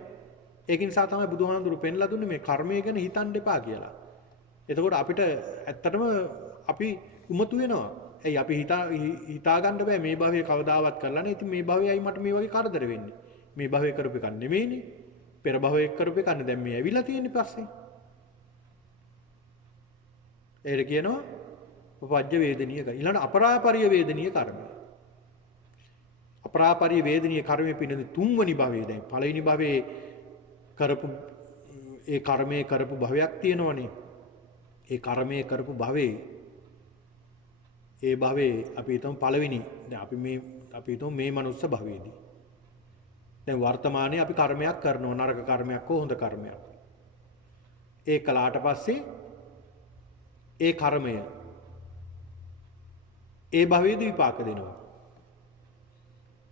ඒක නිසා තමයි බුදුහාඳුරු පෙන්ලා දුන්නේ මේ කර්මය ගැන හිතන්න එපා කියලා. එතකොට අපිට ඇත්තටම අපි උමතු වෙනවා. ඇයි අපි හිතා ගන්න බෑ මේ භවයේ කවදාවත් කරලා නැහැ. ඉතින් මේ භවයයි මට මේ වගේ කරදර වෙන්නේ. මේ භවයේ කරපු එකක් නෙමෙයිනේ. පෙර භවයේ කරපු එකක් නේ දැන් මේ ඇවිල්ලා තියෙන්නේ පස්සේ. ඒකට කියනවා උපපජ්ජ වේදනීය කර්ම. ඊළඟ අපරාපරිය වේදනීය කර්මය. අපරාපරිය වේදනීය කර්මයේ පින්නදී තුන්වෙනි භවයේ දැන් පළවෙනි භවයේ කරපු ඒ කර්මයේ කරපු භවයක් තියෙනවනේ. ඒ කර්මයේ කරපු භවයේ ඒ භවයේ අපි හිතමු පළවෙනි දැන් අපි හිතමු මේ මනුස්ස භවයේදී දැන් වර්තමානයේ අපි කර්මයක් කරනවා නරක කර්මයක් හෝ හොඳ කර්මයක්. ඒ කළාට පස්සේ ඒ කර්මය ඒ භවයේදී විපාක දෙනවා.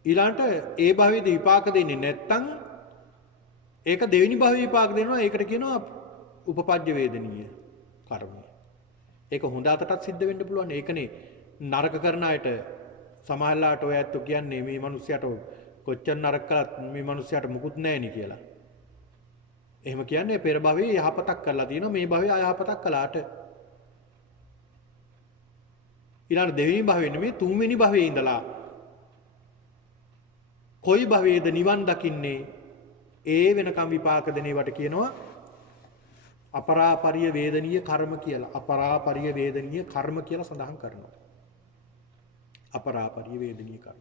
ඊළඟට ඒ භවයේදී විපාක දෙන්නේ නැත්නම් ඒක දෙවෙනි භවයේ විපාක දෙනවා. ඒකට කියනවා උපපජ්ජ වේදනීය කර්මය. ඒක හොඳ අතටත් සිද්ධ වෙන්න පුළුවන්. ඒකනේ නරක කරන අයට සමහරලාට ඔය ඇත්තෝ කියන්නේ මේ මිනිස්සයාට කොච්චර නරක කළත් මේ මිනිස්සයාට මුකුත් නැහැ නේ කියලා. එහෙම කියන්නේ පෙර භවයේ යහපතක් කරලා තියෙනවා මේ භවයේ අයහපතක් කළාට. ඊළඟ දෙවෙනි භවයේ නෙමෙයි තුන්වෙනි භවයේ ඉඳලා කොයි භවයේද නිවන් දකින්නේ ඒ වෙනකම් විපාක දෙන ඒවට කියනවා අපරාපරිය වේදනීය කර්ම කියලා. අපරාපරිය වේදනීය කර්ම කියලා සඳහන් කරනවා. අපරාපරිය වේදනීය කර්ම.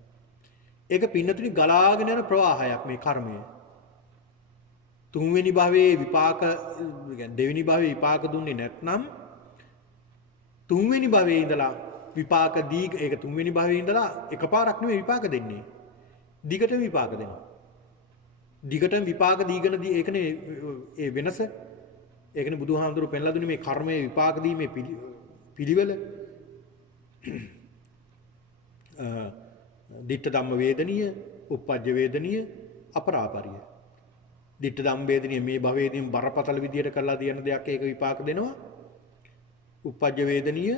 ඒක පින්නතුනි ගලාගෙන යන ප්‍රවාහයක් මේ කර්මය. තුන්වෙනි භවයේ විපාක දෙවෙනි භවයේ විපාක දුන්නේ නැත්නම් තුන්වෙනි භවයේ ඉඳලා විපාක දී ඒක තුන්වෙනි භවයේ ඉඳලා එකපාරක් නෙමෙයි විපාක දෙන්නේ. දිගටම විපාක දෙනවා. දිගටම විපාක දීගෙන ඒකනේ ඒ වෙනස. ඒකනේ බුදුහාමුදුරු පෙන්ලා දුන්නේ මේ කර්මයේ විපාක දීමේ පිළිවෙල. ditta ධම්ම වේදනීය, උප්පජ්ජ වේදනීය, අපරාපරිය. ditta ධම්ම වේදනීය මේ භවයේදීම බරපතල විදියට කරලා දියන දෙයක් ඒක විපාක දෙනවා. උප්පජ්ජ වේදනීය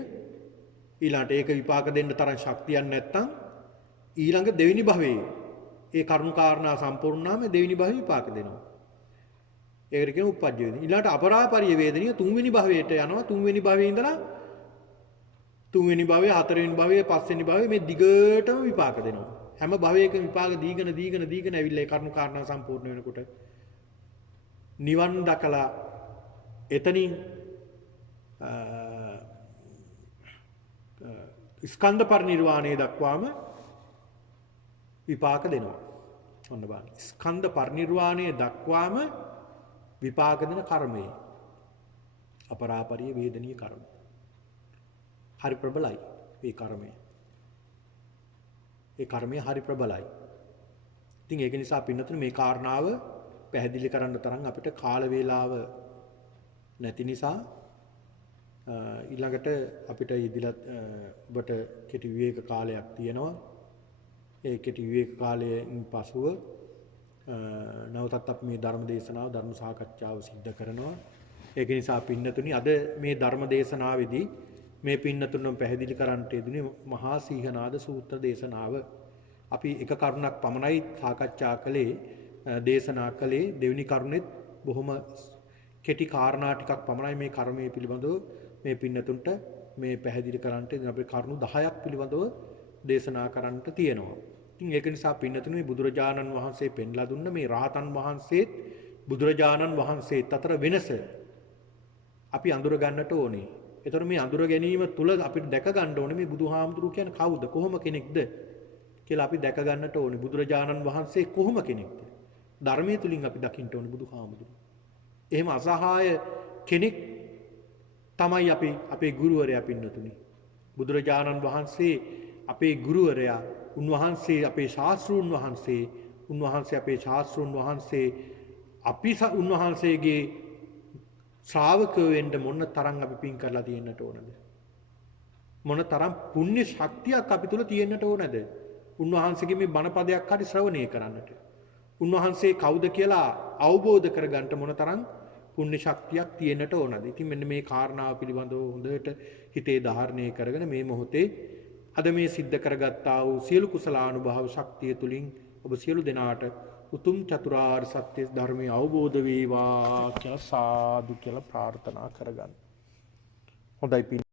ඊළාට ඒක විපාක දෙන්න තරම් ශක්තියක් නැත්තම් ඊළඟ දෙවෙනි භවයේ ඒ කරුණු කාරණා සම්පූර්ණ වුණාම දෙවෙනි භවයේ විපාක දෙනවා. ඒකට කියන උප්පජ්ජ වේදනය. ඊළඟට අපරාපරිය වේදනීය තුන්වෙනි භවයට යනවා. තුන්වෙනි භවයේ ඉඳලා තුන්වෙනි භවයේ, හතරවෙනි භවයේ, පස්වෙනි භවයේ මේ දිගටම විපාක දෙනවා. හැම භවයකම විපාක දීගෙන ඇවිල්ලා ඒ කරුණු කාරණා සම්පූර්ණ වෙනකොට නිවන් දකලා එතනින් ස්කන්ධ පරිනිර්වාණය දක්වාම විපාක දෙනවා. ඔන්න බලන්න. ස්කන්ධ පරිනිර්වාණය දක්වාම විපාක දෙන කර්මය. අපරාපරිය වේදනීය කර්ම. හරි ප්‍රබලයි මේ කර්මය. ඒ කර්මය හරි ප්‍රබලයි. ඉතින් ඒක නිසා පින්නතුනේ මේ කාරණාව පැහැදිලි කරන්න තරම් අපිට කාල වේලාව නැති නිසා ඊළඟට අපිට ඉදිලා ඔබට කෙටි විවේක කාලයක් තියෙනවා. ඒ කෙටි විවේක කාලයෙන් පසුව නැවතත් අපි මේ ධර්ම දේශනාව ධර්ම සාකච්ඡාව සිද්ධ කරනවා. ඒක නිසා පින්නතුනි අද මේ ධර්ම දේශනාවේදී මේ පින්නතුන්ව පැහැදිලි කරන්නට යෙදුනේ මහා සීහනාද සූත්‍ර දේශනාව. අපි එක කරුණක් පමණයි සාකච්ඡා කළේ දේශනා කළේ දෙවෙනි කරුණෙත් බොහොම කෙටි කාරණා ටිකක් පමණයි මේ කර්මයේ පිළිබඳව මේ පින්නතුන්ට මේ පැහැදිලි කරන්නට ඉතින් අපි කරුණු 10ක් පිළිබඳව දේශනා කරන්නට තියෙනවා. ඉතින් ඒක නිසා පින්නතුනි මේ බුදුරජාණන් වහන්සේ පෙන්ලා දුන්න මේ රහතන් වහන්සේත් බුදුරජාණන් වහන්සේත් අතර වෙනස අපි අඳුර ගන්නට ඕනේ. ඒතර මේ අඳුර ගැනීම තුල අපිට දැක ගන්න ඕනේ මේ බුදුහාමුදුරු කියන්නේ කවුද කොහොම කෙනෙක්ද කියලා අපි දැක ගන්නට ඕනේ. බුදුරජාණන් වහන්සේ කොහොම කෙනෙක්ද? ධර්මයේ තුලින් අපි දකින්න ඕනේ බුදුහාමුදුරු. එහෙම අසහාය කෙනෙක් තමයි අපි අපේ ගුරුවරයා පින්නතුනි. බුදුරජාණන් වහන්සේ අපේ ගුරුවරයා, උන්වහන්සේ අපේ ශාස්ත්‍රූන් වහන්සේ, උන්වහන්සේ අපේ ශාස්ත්‍රූන් වහන්සේ අපි උන්වහන්සේගේ ශ්‍රාවකයෝ වෙන්න මොන තරම් අපි පින් කරලා තියෙන්නට ඕනද? මොන තරම් පුණ්‍ය ශක්තියක් අපි තුල තියෙන්නට ඕනද? උන්වහන්සේගේ මේ බණ පදයක් හරි ශ්‍රවණය කරන්නට. උන්වහන්සේ කවුද කියලා අවබෝධ කරගන්න මොන තරම් පුණ්‍ය ශක්තියක් තියෙන්නට ඕනද? ඉතින් මෙන්න මේ කාරණාව පිළිබඳව හොඳට හිතේ ධාරණය කරගෙන මේ මොහොතේ අද මේ සිද්ධ කරගත්තා වූ සියලු කුසලානුභව ශක්තිය තුලින් ඔබ සියලු දෙනාට උතුම් චතුරාර්ය සත්‍ය ධර්මය අවබෝධ වේවා කියලා සාදු කියලා ප්‍රාර්ථනා කරගන්න. හොඳයි.